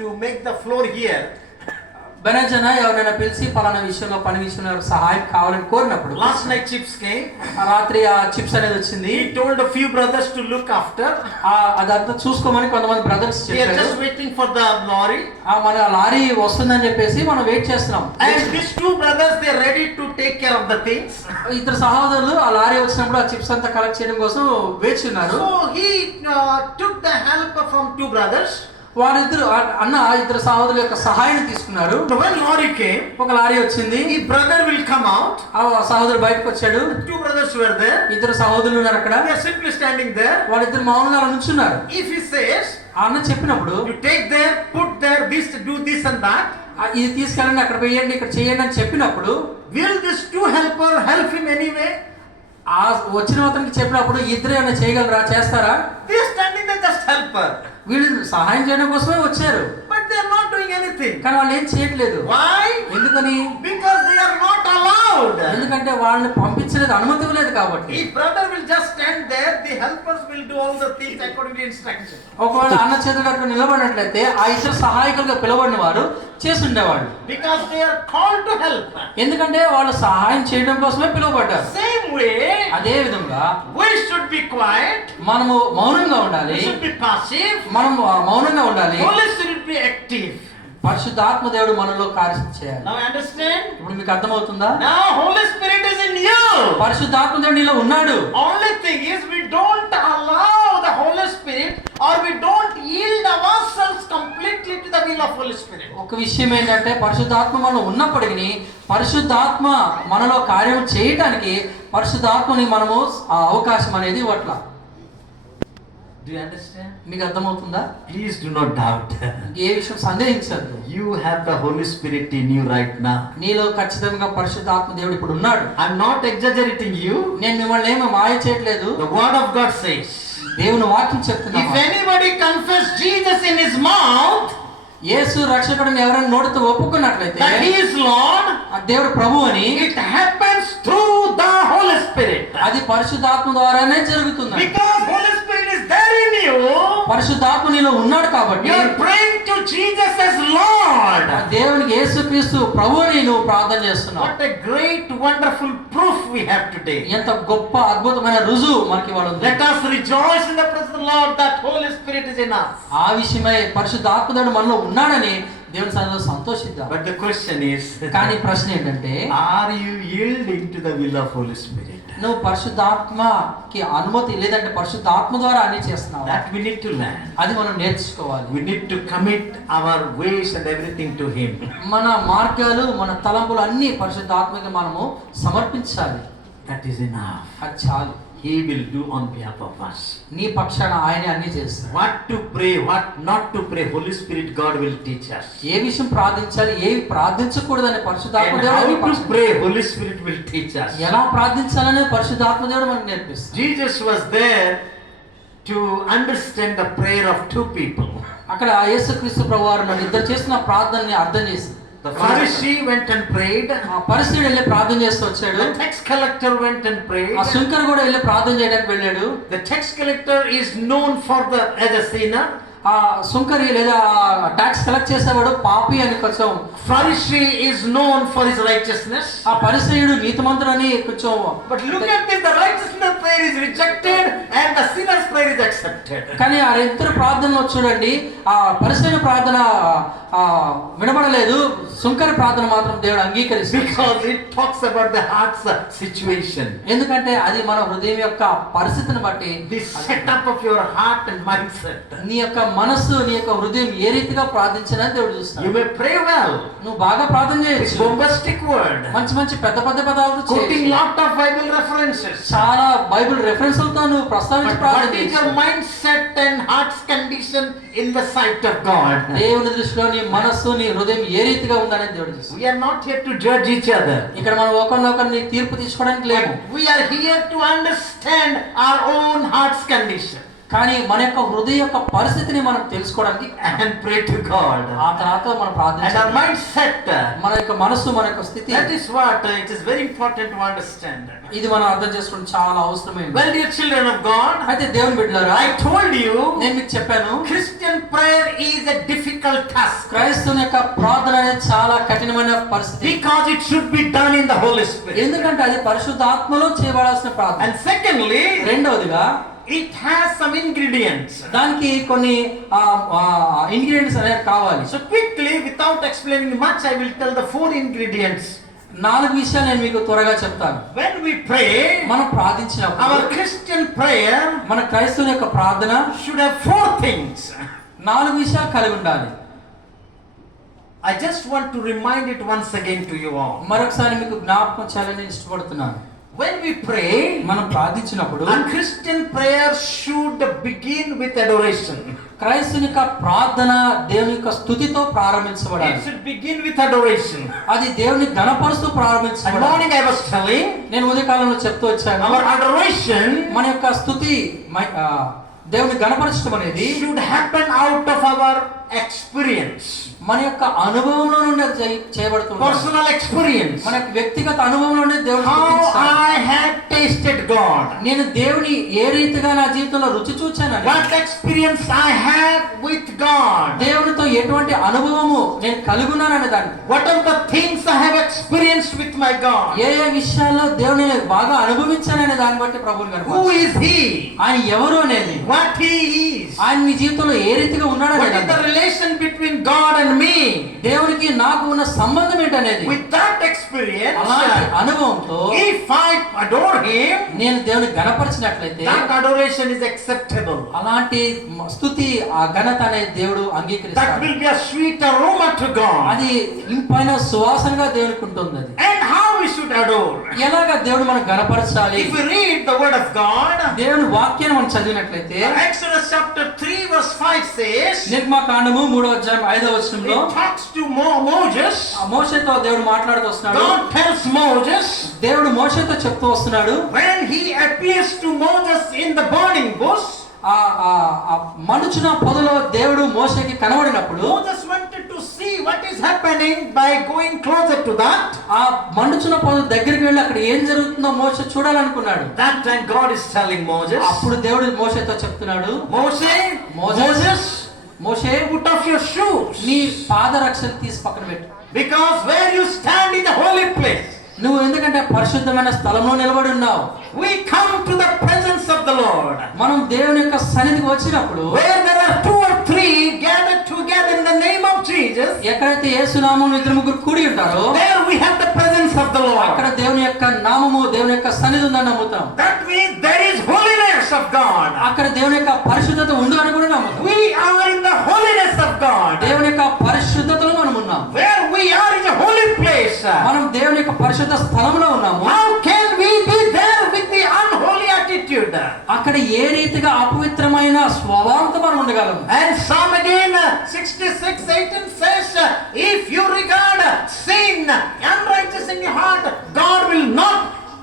to make the floor here. బెనజన ఎవరైనా పిలిచి పలానా విషయంలో పని విషయంలో ఎవరికి సహాయం కావాలని కోరినప్పుడు Last night chips came. ఆ రాత్రి ఆ చిప్స్ అనేది వచ్చింది. He told a few brothers to look after. అదంతా చూసుకోమని కొంతమంది బ్రదర్స్ We are చెప్పారు. just waiting for the lorry. మన లారీ వస్తుందని చెప్పేసి మనం వెయిట్ చేస్తున్నాం. And these two brothers, they are ready to take care of the things. ఇద్దరు సహోదరులు ఆ లారీ వచ్చినప్పుడు ఆ చిప్స్ అంతా కలెక్ట్ చేయడం కోసం వేచి ఉన్నారు. So he took the help from two brothers. వారిద్దరు అన్న ఇద్దరు సహోదరుల యొక్క సహాయాన్ని తీసుకున్నారు. So when lorry came, ఒక లారీ వచ్చింది. the brother will come out. ఆ సహోదరు బయటకు వచ్చాడు. Two brothers were there. ఇద్దరు సహోదరులు ఉన్నారు అక్కడ. They are simply standing there. వాళ్ళిద్దరు మౌనంగా అలా నుంచున్నారు. If he says, ఆ అన్న చెప్పినప్పుడు you take there, put there, this, do this and that. ఇది తీసుకెళ్ళండి అక్కడ వేయండి ఇక్కడ చేయండి అని చెప్పినప్పుడు Will these two helper help him anyway? ఆ వచ్చిన అతనికి చెప్పినప్పుడు ఇద్దరు ఏమైనా చేయగలరా చేస్తారా? They are standing there just helper. వీళ్ళు సహాయం చేయడం కోసమే వచ్చారు. But they are not doing anything. కానీ వాళ్ళు ఏం చేయట్లేదు. Why? ఎందుకని? Because they are not allowed. ఎందుకంటే వాళ్ళని పంపించలేదు, అనుమతి ఇవ్వలేదు కాబట్టి. If brother will just stand there, the helpers will do all the things according to instruction. ఒకవేళ అన్న చేతులు అక్కడ నిలబడినట్లయితే ఆ ఇద్దరు సహాయకులుగా పిలవడిన వారు చేసి ఉండేవాళ్ళు. Because they are called to help. ఎందుకంటే వాళ్ళు సహాయం చేయడం కోసమే పిలువబడ్డారు. Same way, అదే విధంగా we should be quiet. మనము మౌనంగా ఉండాలి. We should be passive. మనం మౌనంగా ఉండాలి. Holy Spirit be active. పరిశుద్ధాత్మ దేవుడు మనలో కార్యం చేయాలి. Now understand? ఇప్పుడు మీకు అర్థమవుతుందా? Now Holy Spirit is in you. పరిశుద్ధాత్మ దేవుడు నీలో ఉన్నాడు. Only thing is we don't allow the Holy Spirit or we don't yield ourselves completely to the will of Holy Spirit. ఒక విషయం ఏంటంటే పరిశుద్ధాత్మ మనలో ఉన్నప్పటికీ పరిశుద్ధాత్మ మనలో కార్యం చేయటానికి పరిశుద్ధాత్మని మనము ఆ అవకాశం అనేది ఇవ్వట్లా. Do you understand? మీకు అర్థమవుతుందా? Please do not doubt. ఏ విషయం సందేహించద్దు. You have the Holy Spirit in you right now. నీలో ఖచ్చితంగా పరిశుద్ధాత్మ దేవుడు ఇప్పుడు ఉన్నాడు. I'm not exaggerating you. నేను మిమ్మల్ని ఏమీ మాయ చేయట్లేదు. The word of God says, దేవుని వాక్యం చెప్తున్నా. if anybody confess Jesus in his mouth, యేసు రక్షకుడిని ఎవరైనా నోటితో ఒప్పుకున్నట్లయితే that he is Lord, ఆ దేవుడు ప్రభు అని, it happens through the Holy Spirit. అది పరిశుద్ధాత్మ ద్వారానే జరుగుతుంది. Because Holy Spirit is there in you, పరిశుద్ధాత్మ నీలో ఉన్నాడు కాబట్టి you are praying to Jesus as Lord. ఆ దేవునికి యేసుక్రీస్తు ప్రభు అని నువ్వు ప్రార్థన చేస్తున్నావు. What a great wonderful proof we have today. ఎంత గొప్ప అద్భుతమైన రుజువు మనకి ఇవాళ ఉంది. Let us rejoice in the presence of the Lord that Holy Spirit is in us. ఆ విషయమై పరిశుద్ధాత్మ దేవుడు మనలో ఉన్నాడని దేవుని సన్నిధిలో సంతోషిద్దాం. But the question is, కానీ ప్రశ్న ఏంటంటే are you yielding to the will of Holy Spirit? నువ్వు పరిశుద్ధాత్మకి అనుమతి లేదంటే పరిశుద్ధాత్మ ద్వారా అన్ని చేస్తున్నావు. That we need to learn. అది మనం నేర్చుకోవాలి. We need to commit our ways and everything to Him. మన మార్గాలు మన తలంపులు అన్ని పరిశుద్ధాత్మకి మనము సమర్పించాలి. That is enough. అది చాలు. He will do on behalf of us. నీ పక్షాన ఆయనే అన్ని చేస్తాడు. What to pray, what not to pray, Holy Spirit God will teach us. ఏ విషయం ప్రార్థించాలి, ఏవి ప్రార్థించకూడదని పరిశుద్ధాత్మ And దేవుడు how to pray, Holy Spirit will teach us. ఎలా ప్రార్థించాలనే పరిశుద్ధాత్మ దేవుడు మనకు నేర్పిస్తాడు. Jesus was there to understand the prayer of two people. అక్కడ యేసుక్రీస్తు ప్రభువారు నన్ను ఇద్దరు చేసిన ప్రార్థనని అర్థం చేసి The Pharisee went and prayed. ఆ పరిస్థితి వెళ్ళి ప్రార్థన చేస్తూ వచ్చాడు. The tax collector went and prayed. ఆ సుంకరు కూడా వెళ్ళి ప్రార్థన చేయడానికి వెళ్ళాడు. The tax collector is known as a sinner. ఆ సుంకరి లేదా ట్యాక్స్ కలెక్ట్ చేసేవాడు పాపి అని కొంచెం. Pharisee is known for his righteousness. ఆ పరిసయ్యుడు నీతిమంతుడని కొంచెం. But look at this, the righteousness prayer is rejected and the sinner's prayer is accepted. కానీ ఆ ఇద్దరు ప్రార్థనలో చూడండి, ఆ పరిసయ్యుని ప్రార్థన వినబడలేదు, సుంకరి ప్రార్థన మాత్రం దేవుడు అంగీకరిస్తాడు. Because it talks about the heart's situation. ఎందుకంటే అది మన హృదయం యొక్క పరిస్థితిని బట్టి, The setup of your heart and mindset. నీ యొక్క మనస్సు, నీ యొక్క హృదయం ఏ రీతిగా ప్రార్థించినా దేవుడు చూస్తాడు. You may pray well. నువ్వు బాగా ప్రార్థన It's చేయొచ్చు, bombastic word. మంచి మంచి పెద్ద పెద్ద పదాలు Quoting చేయొచ్చు, lot of Bible references. చాలా బైబిల్ రెఫరెన్స్లతో నువ్వు ప్రస్తావించి But ప్రార్థన what is your చేయొచ్చు. mindset and heart's condition in the sight of God? దేవుని దృష్టిలో నీ మనస్సు, నీ హృదయం ఏ రీతిగా ఉందనేది దేవుడు చూస్తాడు. We are not here to judge each other. ఇక్కడ మనం ఒకరినొకరిని తీర్పు తీసుకోవడానికి లేము, We are here to understand our own heart's condition కానీ మన యొక్క హృదయ యొక్క పరిస్థితిని మనం తెలుసుకోవడానికి and pray to God. ఆ తర్వాత మనం And our ప్రార్థించాలి. mindset, మన యొక్క మనస్సు, మన యొక్క స్థితి, that is what it is very important to understand. ఇది మనం అర్థం చేసుకోవడం చాలా అవసరమైనది. Well, dear children of God, అయితే దేవుని బిడ్డలారా, I told you నేను మీకు చెప్పాను, Christian prayer is a difficult task క్రైస్తవుని యొక్క ప్రార్థన అనేది చాలా కఠినమైన పరిస్థితి. because it should be done in the Holy Spirit. ఎందుకంటే అది పరిశుద్ధాత్మలో చేయబడాల్సిన ప్రార్థన. And secondly, రెండవదిగా it has some ingredients. దానికి కొన్ని ఇంగ్రీడియంట్స్ అనేవి కావాలి. So quickly, without explaining much, I will tell the 4 ingredients. 4 విషయాలు నేను మీకు త్వరగా చెప్తాను. When we pray, మనం ప్రార్థించినప్పుడు our Christian prayer మన క్రైస్తవుని యొక్క ప్రార్థన should have 4 things. 4 విషయాలు కలిగి ఉండాలి. I just want to remind it once again to you all. మరొకసారి మీకు జ్ఞాపకం చేయాలని ఇష్టపడుతున్నాను. When we pray, మనం ప్రార్థించినప్పుడు a Christian prayer should begin with adoration. క్రైస్తవుని యొక్క ప్రార్థన దేవుని యొక్క స్తుతితో It ప్రారంభించబడాలి. should begin with adoration. అది దేవుని ఘనపరుస్తూ And ప్రారంభించబడాలి. morning I was telling, నేను ఉదయకాలంలో చెప్తూ వచ్చాను, our adoration మన యొక్క స్తుతి దేవుని ఘనపరచడం అనేది should happen out of our experience. మన యొక్క అనుభవంలో నుండి చేయబడుతుంది. Personal experience. మన యొక్క వ్యక్తిగత అనుభవం నుండి దేవుని How స్తుతించాలి. I have tasted God. నేను దేవుని ఏ రీతిగా నా జీవితంలో రుచి చూచానని, What experience I have with God. దేవునితో ఎటువంటి అనుభవము నేను కలుగున్నాననే దాన్ని, What are the things I have experienced with my God? ఏ ఏ విషయాల్లో దేవుని నేను బాగా అనుభవించాననే దాన్ని బట్టి ప్రభువుని Who కనపరచాలి. is He? ఆయన ఎవరు అనేది, What He is? ఆయన నీ జీవితంలో ఏ రీతిగా ఉన్నాడనే What is the దాన్ని, relation between God and me? దేవునికి నాకు ఉన్న సంబంధం ఏంటనేది, With that experience, అలాంటి అనుభవంతో if I adore Him, నేను దేవుని గణపరిచినట్లయితే that adoration is acceptable. అలాంటి స్తుతి, ఆ ఘనత అనేది దేవుడు That అంగీకరిస్తాడు. will be a sweet aroma to God. అది ఇంపైన సువాసనగా దేవునికి ఉంటుంది. అది And how we should adore? ఎలాగా దేవుడు మనం గణపరచాలి? If we read the word of God, దేవుని వాక్యాన్ని మనం చదివినట్లయితే Exodus chapter 3 verse 5 says, నిర్గమకాండము 3:5 it talks to Moses. మోషేతో దేవుడు మాట్లాడుతూ వస్తున్నాడు. God tells Moses, దేవుడు మోషేతో చెప్తూ వస్తున్నాడు, when he appears to Moses in the burning bush, ఆ మనుచున పొదలో దేవుడు మోషేకి కనబడినప్పుడు Moses wanted to see what is happening by going closer to that. ఆ మండుచున్న పొద దగ్గరికి వెళ్ళి అక్కడ ఏం జరుగుతుందో మోషే చూడాలనుకున్నాడు. That time God is telling Moses, అప్పుడు దేవుడు మోషేతో చెప్తున్నాడు, Moses, Moshe put off your shoes, నీ పాదరక్షణ తీసి పక్కన పెట్టు. because where you stand in the holy place, నువ్వు ఎందుకంటే పరిశుద్ధమైన స్థలంలో నిలబడి ఉన్నావు. we come to the presence of the Lord. మనం దేవుని యొక్క సన్నిధికి వచ్చినప్పుడు, Where there are 2 or 3 gathered together in the name of Jesus, ఎక్కడైతే యేసు నామములో 2-3 కూడి ఉంటారో there we have the presence of the అక్కడ Lord. దేవుని యొక్క నామము, దేవుని యొక్క సన్నిధి ఉందని నమ్ముతాం. That means there is holiness of God. అక్కడ దేవుని యొక్క పరిశుద్ధత ఉంది అని కూడా నమ్ముతాం. We are in the holiness of God. దేవుని యొక్క పరిశుద్ధతలో మనం ఉన్నాం. Where we are in a holy place. మనం దేవుని యొక్క పరిశుద్ధ స్థలంలో ఉన్నాము. How can we be there with the unholy attitude? అక్కడ ఏ రీతిగా అపవిత్రమైన స్వభావంతో మనం ఉండగలం? And Psalm again 66:18 says, if you regard sin unrighteous in your heart, God will not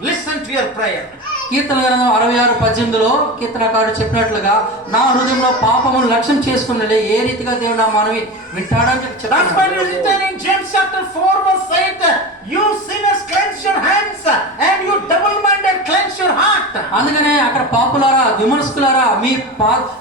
listen to your prayer. కీర్తన గ్రంథం 66:18 కీర్తనకారుడు చెప్పినట్లుగా, నా హృదయంలో పాపమును లక్ష్యం చేసుకున్నట్లే ఏ రీతిగా దేవుడు నా మనవి వింటాడని That's why it is written in James chapter పాపులారా విమర్శకులారా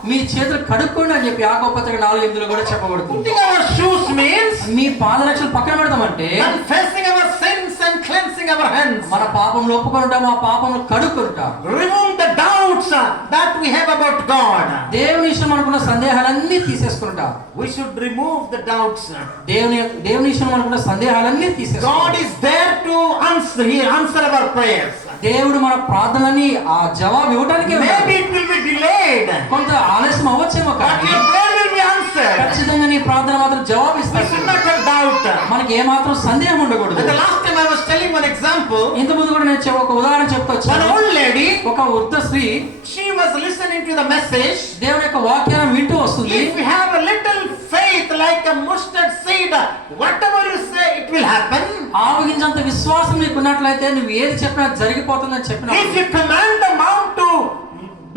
మీ చేతులు కడుక్కోండి అని చెప్పి యాకోబు పత్రిక 4:8 కూడా చెప్పబడుతుంది. Putting our shoes means మీ పాదరక్షలు పక్కన పెడతామంటే confessing our sins and cleansing our hands. మన పాపంలో ఒప్పుకుంటాం, ఆ పాపంలో కడుక్కుంటాం. Remove the doubts that we have about God. దేవుని విషయం అనుకున్న సందేహాలన్నీ తీసేసుకుంటాం. We should remove the doubts. దేవుని విషయం అనుకున్న సందేహాలన్నీ తీసేసుకుంటాం. God is there to answer. He answer our prayers. దేవుడు మన ప్రార్థనని ఆ జవాబు ఇవ్వడానికే ఉన్నాడు. Maybe it will be delayed, కొంత ఆలస్యం అవ్వచ్చేమో but కానీ your prayer will be answered. ఖచ్చితంగా నీ ప్రార్థన మాత్రం జవాబు We ఇస్తాడు. should not have doubt. మనకి ఏ మాత్రం సందేహం ఉండకూడదు. And the last time I was telling one example, ఇంత ముందు కూడా నేను ఒక ఉదాహరణ చెప్తా one వచ్చాను. old lady, ఒక వృద్ధ స్త్రీ she was listening to the message. దేవుని యొక్క వాక్యాన్ని వింటూ వస్తుంది. If you have a little faith like a mustard seed, whatever you say, it will happen. ఆవగింజంత విశ్వాసం నీకు ఉన్నట్లయితే నువ్వు ఏది చెప్పినా జరిగిపోతుందని చెప్పిన If you command the mount to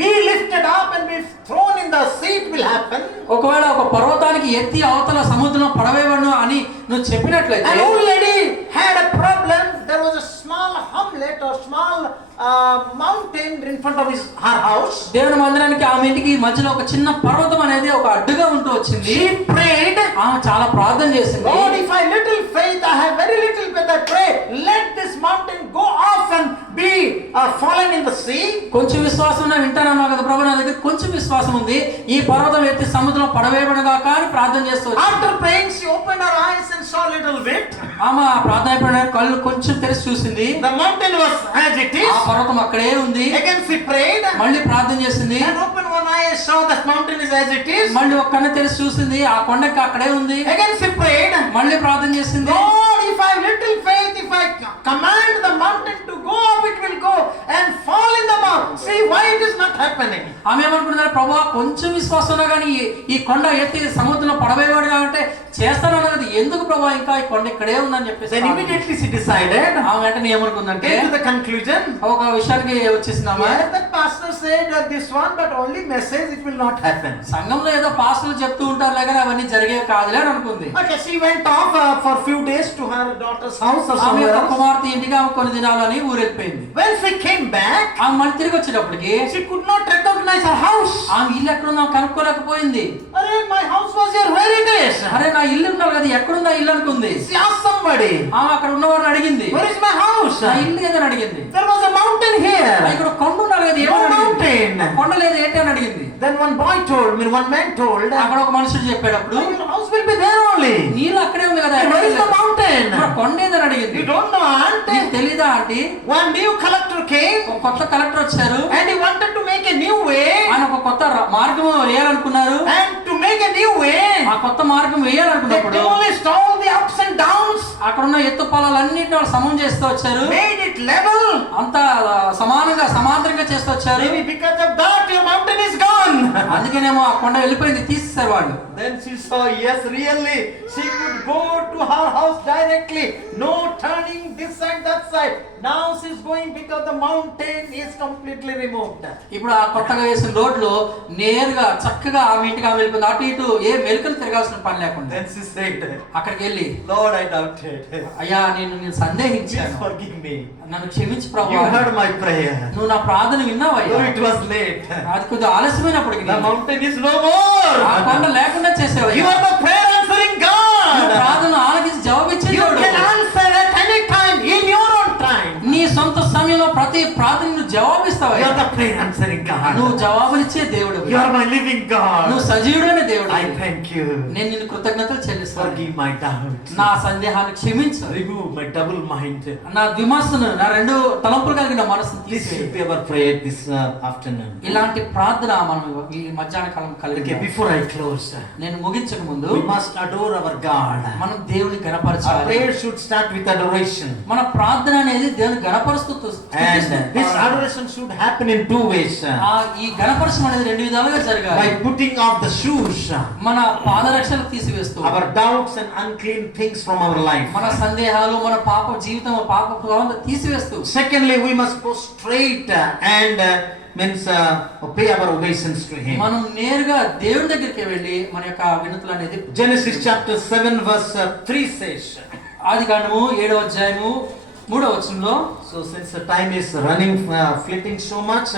be lifted up and be thrown in the sea, it will happen. ఒకవేళ ఒక పర్వతానికి ఎత్తి అవతల సముద్రంలో పడవేయబడును అని నువ్వు చెప్పినట్లయితే, An old lady had a problem. There was a small hamlet or small mountain in front of her house. దేవుని మందిరానికి ఆమె ఇంటికి మధ్యలో ఒక చిన్న పర్వతం అనేది ఒక అడ్డుగా ఉంటూ వచ్చింది. She prayed, ఆమె చాలా ప్రార్థన చేసింది. God, if I little faith, I have very little faith, I pray, let this mountain go off and be fallen in the sea. కొంచెం విశ్వాసం ఉన్నా వింటానన్నా కదా ప్రభు, నా దగ్గర కొంచెం విశ్వాసం ఉంది, ఈ పర్వతం ఎత్తి సముద్రంలో పడవేయబడగా కానీ ప్రార్థన చేస్తూ వచ్చింది. After praying, she opened her eyes and saw a little bit. ఆమె ప్రార్థన అయిపోయిన కళ్ళు కొంచెం తెరిచి చూసింది. The mountain was as it ఆ is. పర్వతం అక్కడే ఉంది. Again she prayed మళ్ళీ ప్రార్థన చేసింది. and opened one eye and saw that mountain is as it is. మళ్ళీ ఒక కన్ను తెరిచి చూసింది, ఆ కొండకి అక్కడే ఉంది. Again she prayed, మళ్ళీ ప్రార్థన చేసింది. God, if I have little faith, if I command the mountain to go up, it will go and fall in the mouth. See why it is not happening. ఆమె ఏమనుకుంటున్నారు, ప్రభు కొంచెం విశ్వాసం ఉన్నా కానీ ఈ కొండ ఎత్తి సముద్రంలో పడవేయబడి అంటే చేస్తానన్నది ఎందుకు ప్రభు, ఇంకా ఈ కొండ ఇక్కడే ఉందని చెప్పేసి Then immediately she decided, ఆమె వెంటనే ఏమనుకుందంటే came to the conclusion, ఒక విషయానికి వచ్చేసిందామా, yes, that pastor said that this one, but only message, it will not happen. సంఘంలో ఏదో పాస్టర్లు చెప్తూ ఉంటారులే కానీ అవన్నీ జరిగేవి కాదులే అని అనుకుంది. Okay, she went off for few days to her daughter's house or ఆమె somewhere యొక్క else. కుమార్తె ఇంటికి ఆమె కొన్ని దినాలని ఊరెళ్ళిపోయింది. When she came back, ఆమె మళ్ళీ తిరిగి వచ్చేటప్పటికి she could not recognize her house. ఆమె ఇల్లు ఎక్కడుందో కనుక్కోలేకపోయింది. Arey, my house was here, where it is? అరే నా ఇల్లు ఉన్నారు కదా, ఎక్కడుందా ఇల్లు అనుకుంది. She asked somebody, ఆమె అక్కడ ఉన్నవారిని అడిగింది, where is my house? నా ఇల్లు ఏదని అడిగింది. There was a mountain here. ఇక్కడ కొండ ఉండాలి కదా, No ఏమని mountain. అడిగింది. కొండ లేదు ఏంటి అని అడిగింది. Then one boy told me, one man told, అక్కడ ఒక మనుషుడు చెప్పేటప్పుడు, your house will be there only. నీళ్ళు అక్కడే ఉంది కదా, Where is the mountain? మరి కొండ ఏదని అడిగింది. You don't know, aunt? నీకు తెలీదా aunty, One new collector came ఒక కొత్త కలెక్టర్ వచ్చారు, and he wanted to make a new way. ఆయన ఒక కొత్త మార్గం వేయాలనుకున్నారు. And to make a new way, ఆ కొత్త మార్గం they వేయాలనుకున్నప్పుడు demolished all the ups and downs, అక్కడ ఉన్న ఎత్తు పొలాలన్నింటినీ వాళ్ళు సమం చేస్తూ వచ్చారు. made it level. అంత సమానంగా సమాంతరంగా చేస్తూ వచ్చారు. Maybe because of that, your mountain is gone. అందుకేనేమో ఆ కొండ వెళ్ళిపోయింది, తీసేశారు వాళ్ళు. Then she saw, yes, really, she could go to her house directly, no turning this side, that side. Now she's going because the mountain is completely removed. ఇప్పుడు ఆ కొత్తగా వేసిన రోడ్లు నేరుగా చక్కగా ఆమె ఇంటికి ఆమె వెళ్ళిపోయింది. అటు ఇటు ఏ మెలికలు తిరగాల్సిన పని లేకుండా Then she said, అక్కడికి వెళ్ళి, Lord, I doubted. అయ్యా నేను Please సందేహించాను, forgive me. నన్ను క్షమించు You ప్రభువా. heard my prayer. నువ్వు నా ప్రార్థన విన్నావయ్యా. Though it was late, అది కొద్దిగా ఆలస్యమైనప్పటికీ the mountain is no more. ఆ కొండ లేకుండా You చేసేవయ్యా. are the prayer answering నువ్వు God. ప్రార్థన ఆలకించి జవాబిచ్చేది You ఎవడు? can answer at any time in your own time. నీ సొంత సమయంలో ప్రతి ప్రార్థన నువ్వు You జవాబిస్తావయ్యా. are the prayer answering నువ్వు God. జవాబునిచ్చే దేవుడు. You are my living God. నువ్వు సజీవుడైన దేవుడు. I thank you. నేను నిన్ను కృతజ్ఞతలు చెల్లిస్తాను. Forgive my doubts. నా సందేహాన్ని క్షమించు. Remove my double mind. నా విమర్శను, నా రెండు తలంపులు కలిగిన మనసును This తీసి should be our prayer this afternoon. ఇలాంటి ప్రార్థన మనం ఈ మధ్యాహ్న కాలం Okay, కలిగి before I close, నేను ముగించక ముందు we must adore our God. మనం దేవుని Our గణపరచాలి. prayer should start with adoration. మన ప్రార్థన అనేది దేవుని గణపరుస్తూ And this adoration should happen in two ways. ఈ గణపరచం అనేది రెండు విధాలుగా జరగాలి. By putting off the shoes, మన పాదరక్షలు తీసివేస్తూ our doubts and unclean things from our life. మన సందేహాలు, మన పాప జీవితం, పాప ప్రభావం తీసివేస్తూ. Secondly, we must go straight and pay our obeisance to Him. మనం నేరుగా దేవుని దగ్గరికి వెళ్ళి మన యొక్క వినతులు అనేది Genesis chapter 7 verse 3 says. ఆదికాండము 7వ అధ్యాయము 3వ వచనంలో, So since the time is running, flitting so much,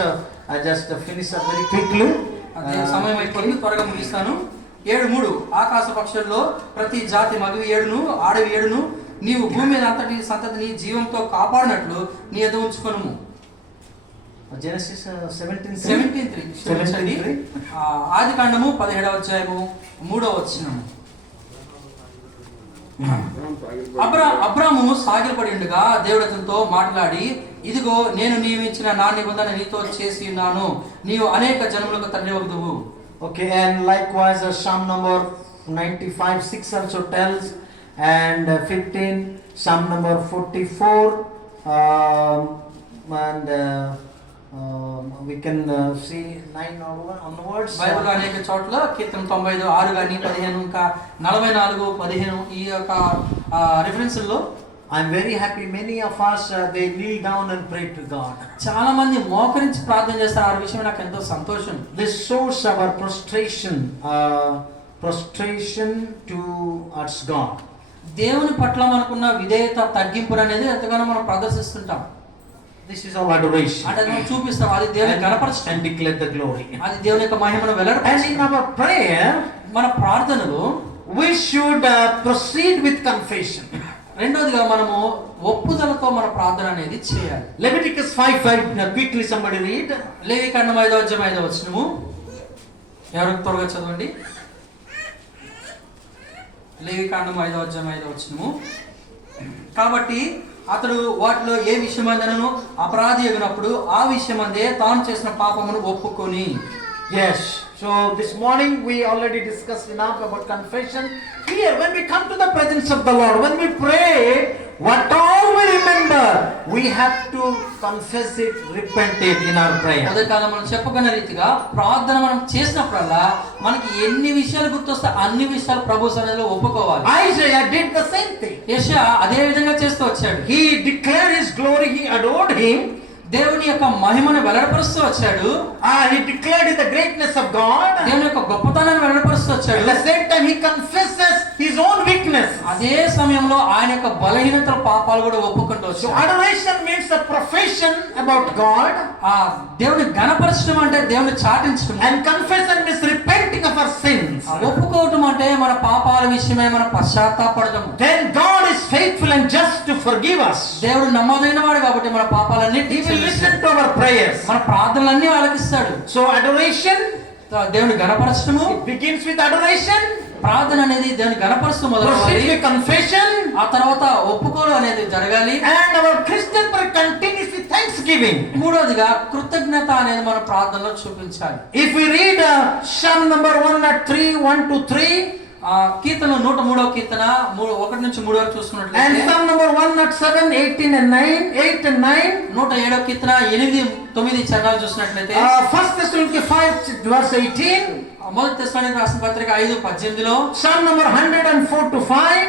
I just finish up very quickly. అదే సమయం అయిపోయింది, త్వరగా ముగిస్తాను. 7:3 ఆకాశ పక్షుల్లో ప్రతి జాతి మగవి 7ను ఆడవి 7ను నీవు భూమి మీద అంతటి సంతతిని జీవంతో కాపాడినట్లు నీ ఎదుట ఉంచుకొనుము. Genesis 17:3. 17:3 క్షమించండి. ఆదికాండము 17వ అధ్యాయము 3వ వచనం. అబ్రాము సాగిలపడి ఉండగా దేవుడు అతనితో మాట్లాడి, ఇదిగో నేను నియమించిన నా నిబంధన నీతో చేసి ఉన్నాను, నీవు అనేక జనములకు తండ్రివగుదువు. Okay, and likewise Psalm number 95:6 also tells, and 15 Psalm number 44, and we can see 9 onwards. Bible అనేక చోట్ల కీర్తన 95 6 గాని 15 ఇంకా 44 15 ఈ యొక్క రిఫరెన్స్ల్లో I'm very happy many of us they kneel down and pray to God. చాలా మంది మోకరించి ప్రార్థన చేస్తారు. ఆ విషయం నాకు ఎంతో సంతోషం. This shows our prostration towards God. దేవుని పట్ల మనకున్న విధేయత తగ్గింపు అనేది ఎంతగానో మనం ప్రదర్శిస్తుంటాం. This is our adoration. అంటే మనం చూపిస్తాం, అది దేవుని కనపరచడం, and declare the glory. అది దేవుని యొక్క మహిమను వెల్లడిపరచడం. And in our prayer, మన ప్రార్థనలో we should proceed with confession. రెండోదిగా మనము ఒప్పుదలతో మన ప్రార్థన అనేది చేయాలి. Leviticus 5:5, quickly somebody read. లేవికాండం 5వ అధ్యాయం 5వ వచనము. ఎవరికి త్వరగా చదవండి. లేవికాండం 5వ అధ్యాయం 5వ వచనము. కాబట్టి అతడు వాటిలో ఏ విషయమందనను అపరాధి అయినప్పుడు ఆ విషయమందే తాను చేసిన పాపమును ఒప్పుకొని. Yes. So this morning we already discussed enough about confession. Here when we come to the presence of the Lord, when we pray, what all we remember, we have to confess it, repent it in our prayer. అదే కాలం మనం చెప్పుకున్న రీతిగా ప్రార్థన మనం చేసినప్పుడల్లా మనకి ఎన్ని విషయాలు గుర్తొస్తే అన్ని విషయాలు ప్రభు సన్నిధిలో ఒప్పుకోవాలి. Isaiah did the same thing. యెషయా అదే విధంగా చేస్తూ వచ్చాడు. He declared his glory, he adored him. దేవుని యొక్క మహిమను వెల్లడిపరుస్తూ వచ్చాడు. He declared the greatness of God. దేవుని యొక్క గొప్పతనాన్ని వెల్లడిపరుస్తూ వచ్చాడు. At the same time he confesses his own weakness. అదే సమయంలో ఆయన యొక్క బలహీనతల పాపాలు కూడా ఒప్పుకుంటూ So వచ్చాడు. adoration means a profession about God, ఆ దేవుని ఘనపరచడం అంటే దేవుని చాటించడం. and confession means repenting of our sins. ఒప్పుకోవటం అంటే మన పాపాల విషయమై మన పశ్చాత్తాపడటం. Then God is faithful and just to forgive us. దేవుడు నమ్మదైన వాడు కాబట్టి మన పాపాలన్నిటినీ He will listen to our prayers. మన ప్రార్థనలన్నీ ఆలకిస్తాడు. So adoration, దేవుని ఘనపరచడము, it begins with adoration. ప్రార్థన అనేది దేవుని ఘనపరుస్తూ మొదలవ్వాలి. Proceed with confession. ఆ తర్వాత ఒప్పుకోవడం అనేది జరగాలి. And our Christian prayer continues with thanksgiving. మూడోదిగా కృతజ్ఞత అనేది మన ప్రార్థనలో చూపించాలి. If we read Psalm number 103, 1-3, కీర్తన 103వ కీర్తన 1 నుంచి 3 వరకు and చూసుకున్నట్లయితే, Psalm number 107, 18 and 9, 8 and 9, 107వ కీర్తన 8, 9 చరణాలు చూసినట్లయితే, 1 Thessalonians 5 verse 18, మొదటి తెస్సలోనికీయులకు రాసిన పత్రిక 5:18లో, Psalm number 104-5,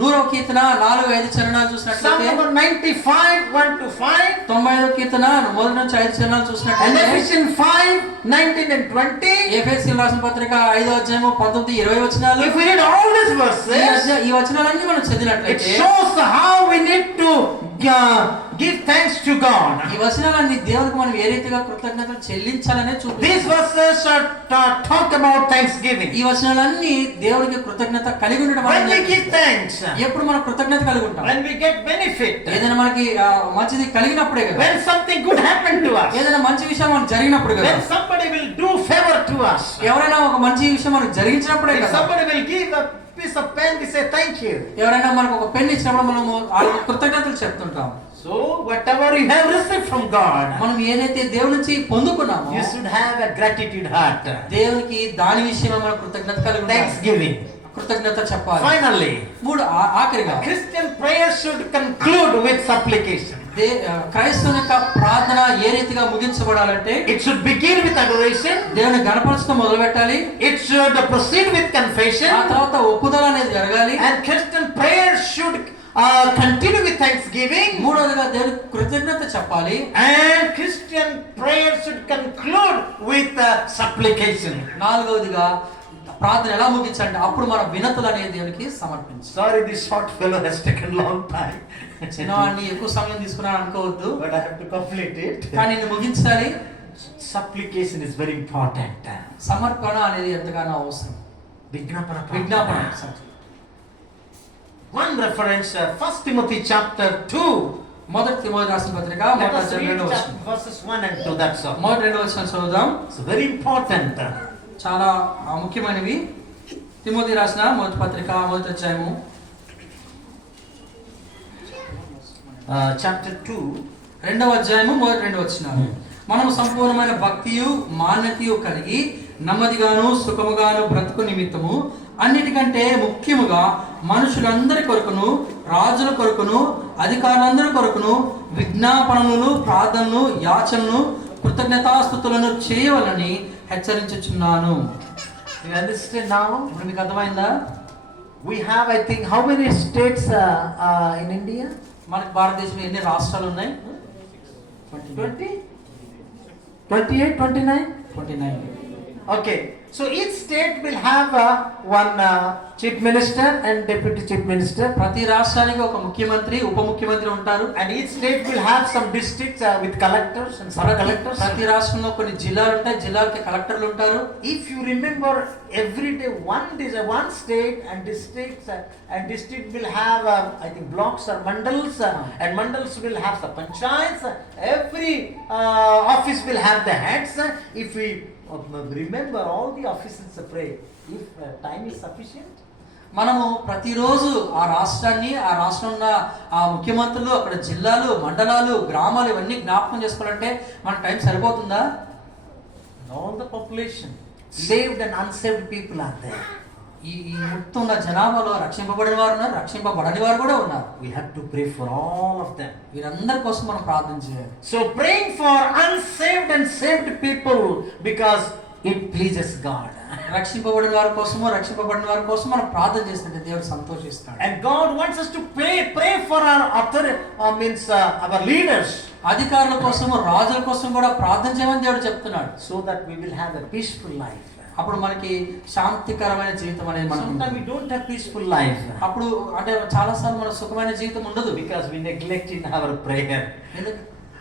100వ కీర్తన 4-5 చరణాలు Psalm చూసినట్లయితే, number 95, 1-5, 95వ కీర్తన 1 నుంచి 5 చరణాలు and చూసినట్లయితే, Ephesians 5, 19 and 20. ఎఫెసీయులకు రాసిన పత్రిక 5వ అధ్యాయము 19-20 వచనాలు. If we read all these verses, ఈ వచనాలన్నీ మనం it చదివినట్లయితే shows how we need to give thanks to God. ఈ వచనాలన్నీ దేవునికి మనం ఏ రీతిగా కృతజ్ఞతలు చెల్లించాలనే These చూపిస్తాయి. verses are talk about thanksgiving. ఈ వచనాలన్నీ దేవునికి కృతజ్ఞత కలిగి ఉండడం When we అనేది. give thanks, ఎప్పుడు మనం కృతజ్ఞత కలిగి ఉంటాం? when we get benefit, ఏదైనా మనకి మంచిది కలిగినప్పుడే కదా. when something good happened to us, ఏదైనా మంచి విషయం మనకు జరిగినప్పుడు కదా. when somebody will do favor to us, ఎవరైనా ఒక మంచి విషయం మనకు జరిగించినప్పుడే if కదా. somebody will give a piece of pen, we say thank you. ఎవరైనా మనకు ఒక పెన్ ఇచ్చినప్పుడు మనము వాళ్ళకి కృతజ్ఞతలు చెప్తుంటాం. So whatever you have received from God, మనం ఏదైతే దేవుడి నుంచి పొందుకున్నామో you should have a gratitude heart. దేవునికి దాని విషయమే మనం కృతజ్ఞత కలిగి ఉండాలి. Thanksgiving. కృతజ్ఞత చెప్పాలి. Finally, ఆఖరిగా Christian prayer should conclude with supplication. క్రైస్తవుని యొక్క ప్రార్థన ఏ రీతిగా ముగించబడాలంటే, It should begin with adoration. దేవుని గణపరచడం మొదలు పెట్టాలి. It should proceed with ఆ confession. తర్వాత ఒప్పుదల అనేది జరగాలి. And Christian prayer should continue with thanksgiving. మూడవదిగా దేవుని కృతజ్ఞత చెప్పాలి. And Christian prayer should conclude with supplication. నాలుగవదిగా ప్రార్థన ఎలా ముగించాలంటే అప్పుడు మన వినతులు అనేది దేవునికి సమర్పించాలి. Sorry, this short fellow has taken long time. చిన్నవాడిని ఎక్కువ సమయం తీసుకున్నాను అనుకోవద్దు, But I have to complete it. కానీ నేను ముగించాలి. supplication is very important. సమర్పణ అనేది ఎంతగానో అవసరం. విజ్ఞాపన. విజ్ఞాపన. One reference, 1 Timothy chapter 2. మొదటి తిమోతి రాసిన పత్రిక Let మొదటి us read అధ్యాయం 2వ వచనం. verses 1 and 2. That's all. మొదటి 2వ వచనం చదువుదాం. It's very important. చాలా ముఖ్యమైనవి. తిమోతి రాసిన మొదటి పత్రిక మొదటి అధ్యాయము Chapter 2. 2వ అధ్యాయము మొదటి 2 వచనాలు. మనము సంపూర్ణమైన భక్తియు మాన్యతయు కలిగి నెమ్మదిగాను సుఖముగాను బ్రతుకు నిమిత్తము అన్నిటికంటే ముఖ్యముగా మనుషులందరి కొరకును రాజుల కొరకును అధికారులందరి కొరకును విజ్ఞాపనలను ప్రార్థనలు యాచనలు కృతజ్ఞతాస్తుతులను చేయవలని హెచ్చరించుచున్నాను. You understand now? ఇప్పుడు మీకు అర్థమైందా? We have, I think, how many states in India? మనకి భారతదేశంలో ఎన్ని రాష్ట్రాలు ఉన్నాయి? 20? 28, 29? 29. Okay. So each state will have one chief minister and deputy chief minister. ప్రతి రాష్ట్రానికి ఒక ముఖ్యమంత్రి ఉప ముఖ్యమంత్రి ఉంటారు. And each state will have some districts with collectors and sub collectors. ప్రతి రాష్ట్రంలో కొన్ని జిల్లాలు ఉంటాయి, జిల్లాలకి కలెక్టర్లు ఉంటారు. If you remember, every day one state and district will have I think blocks or mandals, and mandals will have the panchayats. Every office will have the heads. If we remember all the offices pray, if time is sufficient. మనము ప్రతిరోజు ఆ రాష్ట్రాన్ని, ఆ రాష్ట్రంలో ఉన్న ఆ ముఖ్యమంత్రులు, అక్కడ జిల్లాలు, మండలాలు, గ్రామాలు ఇవన్నీ జ్ఞాపకం చేసుకోవాలంటే మన టైం సరిపోతుందా? All the population, saved and unsaved people are there. ఈ మొత్తం ఉన్న జనాభాలో రక్షింపబడిన వారు ఉన్నారు, రక్షింపబడని వారు కూడా ఉన్నారు. We have to pray for all of them. వీరందరి కోసం మనం ప్రార్థన చేయాలి. So praying for unsaved and saved people because it pleases God. రక్షింపబడిన వారి కోసము రక్షింపబడిన వారి కోసం మనం ప్రార్థన చేస్తుంటే దేవుడు సంతోషిస్తాడు. And God wants us to pray for our our leaders. అధికారుల కోసము రాజుల కోసం కూడా ప్రార్థన చేయమని దేవుడు చెప్తున్నాడు. So that we will have a peaceful life. అప్పుడు మనకి శాంతికరమైన జీవితం అనేది మనం Sometimes we don't have peaceful life అప్పుడు అంటే చాలా సార్లు మన సుఖమైన జీవితం ఉండదు. because we neglect in our prayer.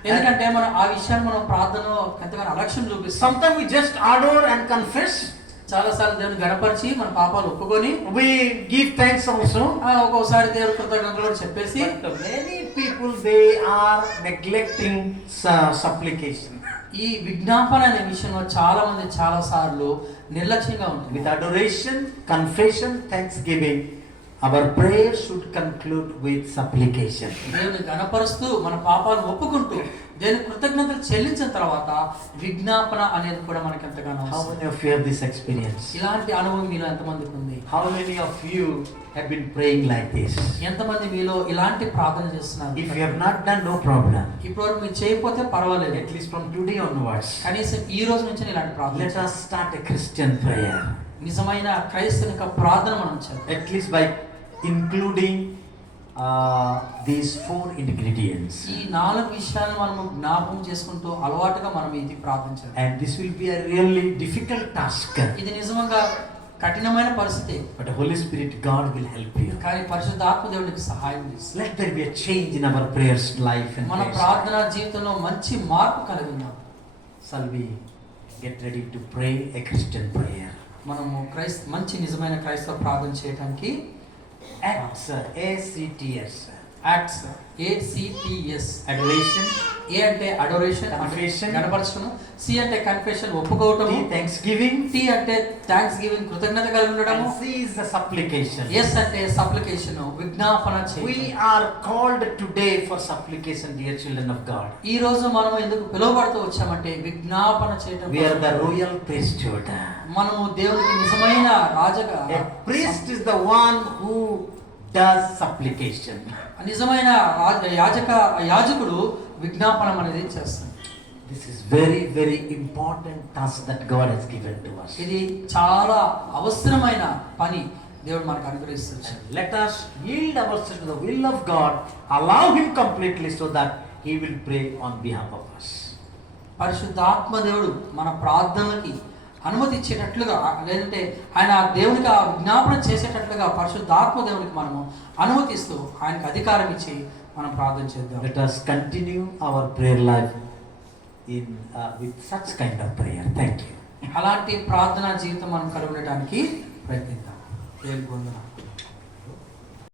ఎందుకంటే మనం ఆ విషయాన్ని మనం ప్రార్థనలో ఎంతగానో అలక్ష్యం చూపిస్తాం. Sometimes we just adore and confess. చాలా సార్లు దేవుని గణపరిచి మన పాపాలు ఒప్పుకొని We give thanks also. ఒక్కోసారి దేవుడు కృతజ్ఞతలు కూడా చెప్పేసి But many people, they are neglecting supplication. ఈ విజ్ఞాపన అనే విషయంలో చాలా మంది చాలా సార్లు నిర్లక్ష్యంగా ఉంటుంది. With adoration, confession, thanksgiving, our prayer should conclude with supplication. దేవుని గణపరుస్తూ మన పాపాలను ఒప్పుకుంటూ దేవుని కృతజ్ఞతలు చెల్లించిన తర్వాత విజ్ఞాపన అనేది కూడా మనకి ఎంతగానో How many of you have this experience? ఇలాంటి అనుభవం మీలో ఎంతమందికి ఉంది? How many of you have been praying like this? ఎంతమంది మీలో ఇలాంటి ప్రార్థన చేస్తున్నారు? If you have not done, no problem. ఇప్పుడు మీరు చేయకపోతే పర్వాలేదు. At least from today onwards, కనీసం ఈ రోజు నుంచి ఇలాంటి ప్రార్థన let us start a Christian prayer. నిజమైన క్రైస్తవునిక ప్రార్థన మనం చేద్దాం. At least by including these 4 ingredients. ఈ 4 విషయాలను మనం జ్ఞాపకం చేసుకుంటూ అలవాటుగా మనం ఇది ప్రార్థన చేద్దాం. And this will be a really difficult task. ఇది నిజంగా కఠినమైన పరిస్థితి. But the Holy Spirit, God will help you. కానీ పరిశుద్ధాత్మ దేవునికి సహాయం చేస్తాడు. Let there be a change in our prayers life and మన ప్రార్థన జీవితంలో మంచి మార్పు కలిగినాం. Shall we get ready to pray a Christian prayer? మనము మంచి నిజమైన క్రైస్తవ ప్రార్థన చేయడానికి Acts, ACTS. Acts ACTS Adoration. A అంటే అడోరేషన్, Confession. గణపరచడం. C అంటే కన్ఫెషన్, ఒప్పుకోవటం. T, thanksgiving. T అంటే థాంక్స్ గివింగ్, కృతజ్ఞత కలిగి ఉండడము. And C is the supplication. S అంటే సప్లికేషన్, విజ్ఞాపన చేయడం. We are called today for supplication, dear children of God. ఈ రోజు మనం ఎందుకు పిలువబడుతూ వచ్చామంటే విజ్ఞాపన చేయడం. We are the royal priesthood. మనము దేవునికి నిజమైన రాజగా. A priest is the one who does supplication. నిజమైన యాజకుడు విజ్ఞాపనం అనేది చేస్తాడు. This is very, very important task that God has given to us. ఇది చాలా అవసరమైన పని దేవుడు మనకు అనుగ్రహిస్తాడు. Let us yield ourselves to the will of God, allow Him completely so that He will pray on behalf of us. పరిశుద్ధాత్మ దేవుడు మన ప్రార్థనలకి అనుమతి ఇచ్చేటట్లుగా, లేదంటే ఆయన దేవునికి ఆ విజ్ఞాపన చేసేటట్లుగా పరిశుద్ధాత్మ దేవునికి మనము అనుమతిస్తూ ఆయనకు అధికారం ఇచ్చి మనం ప్రార్థన చేద్దాం. Let us continue our prayer life with such kind of prayer. Thank you. అలాంటి ప్రార్థనా జీవితం మనం కలిగి ఉండటానికి ప్రయత్నిద్దాం. దేవునికి వందనాలు.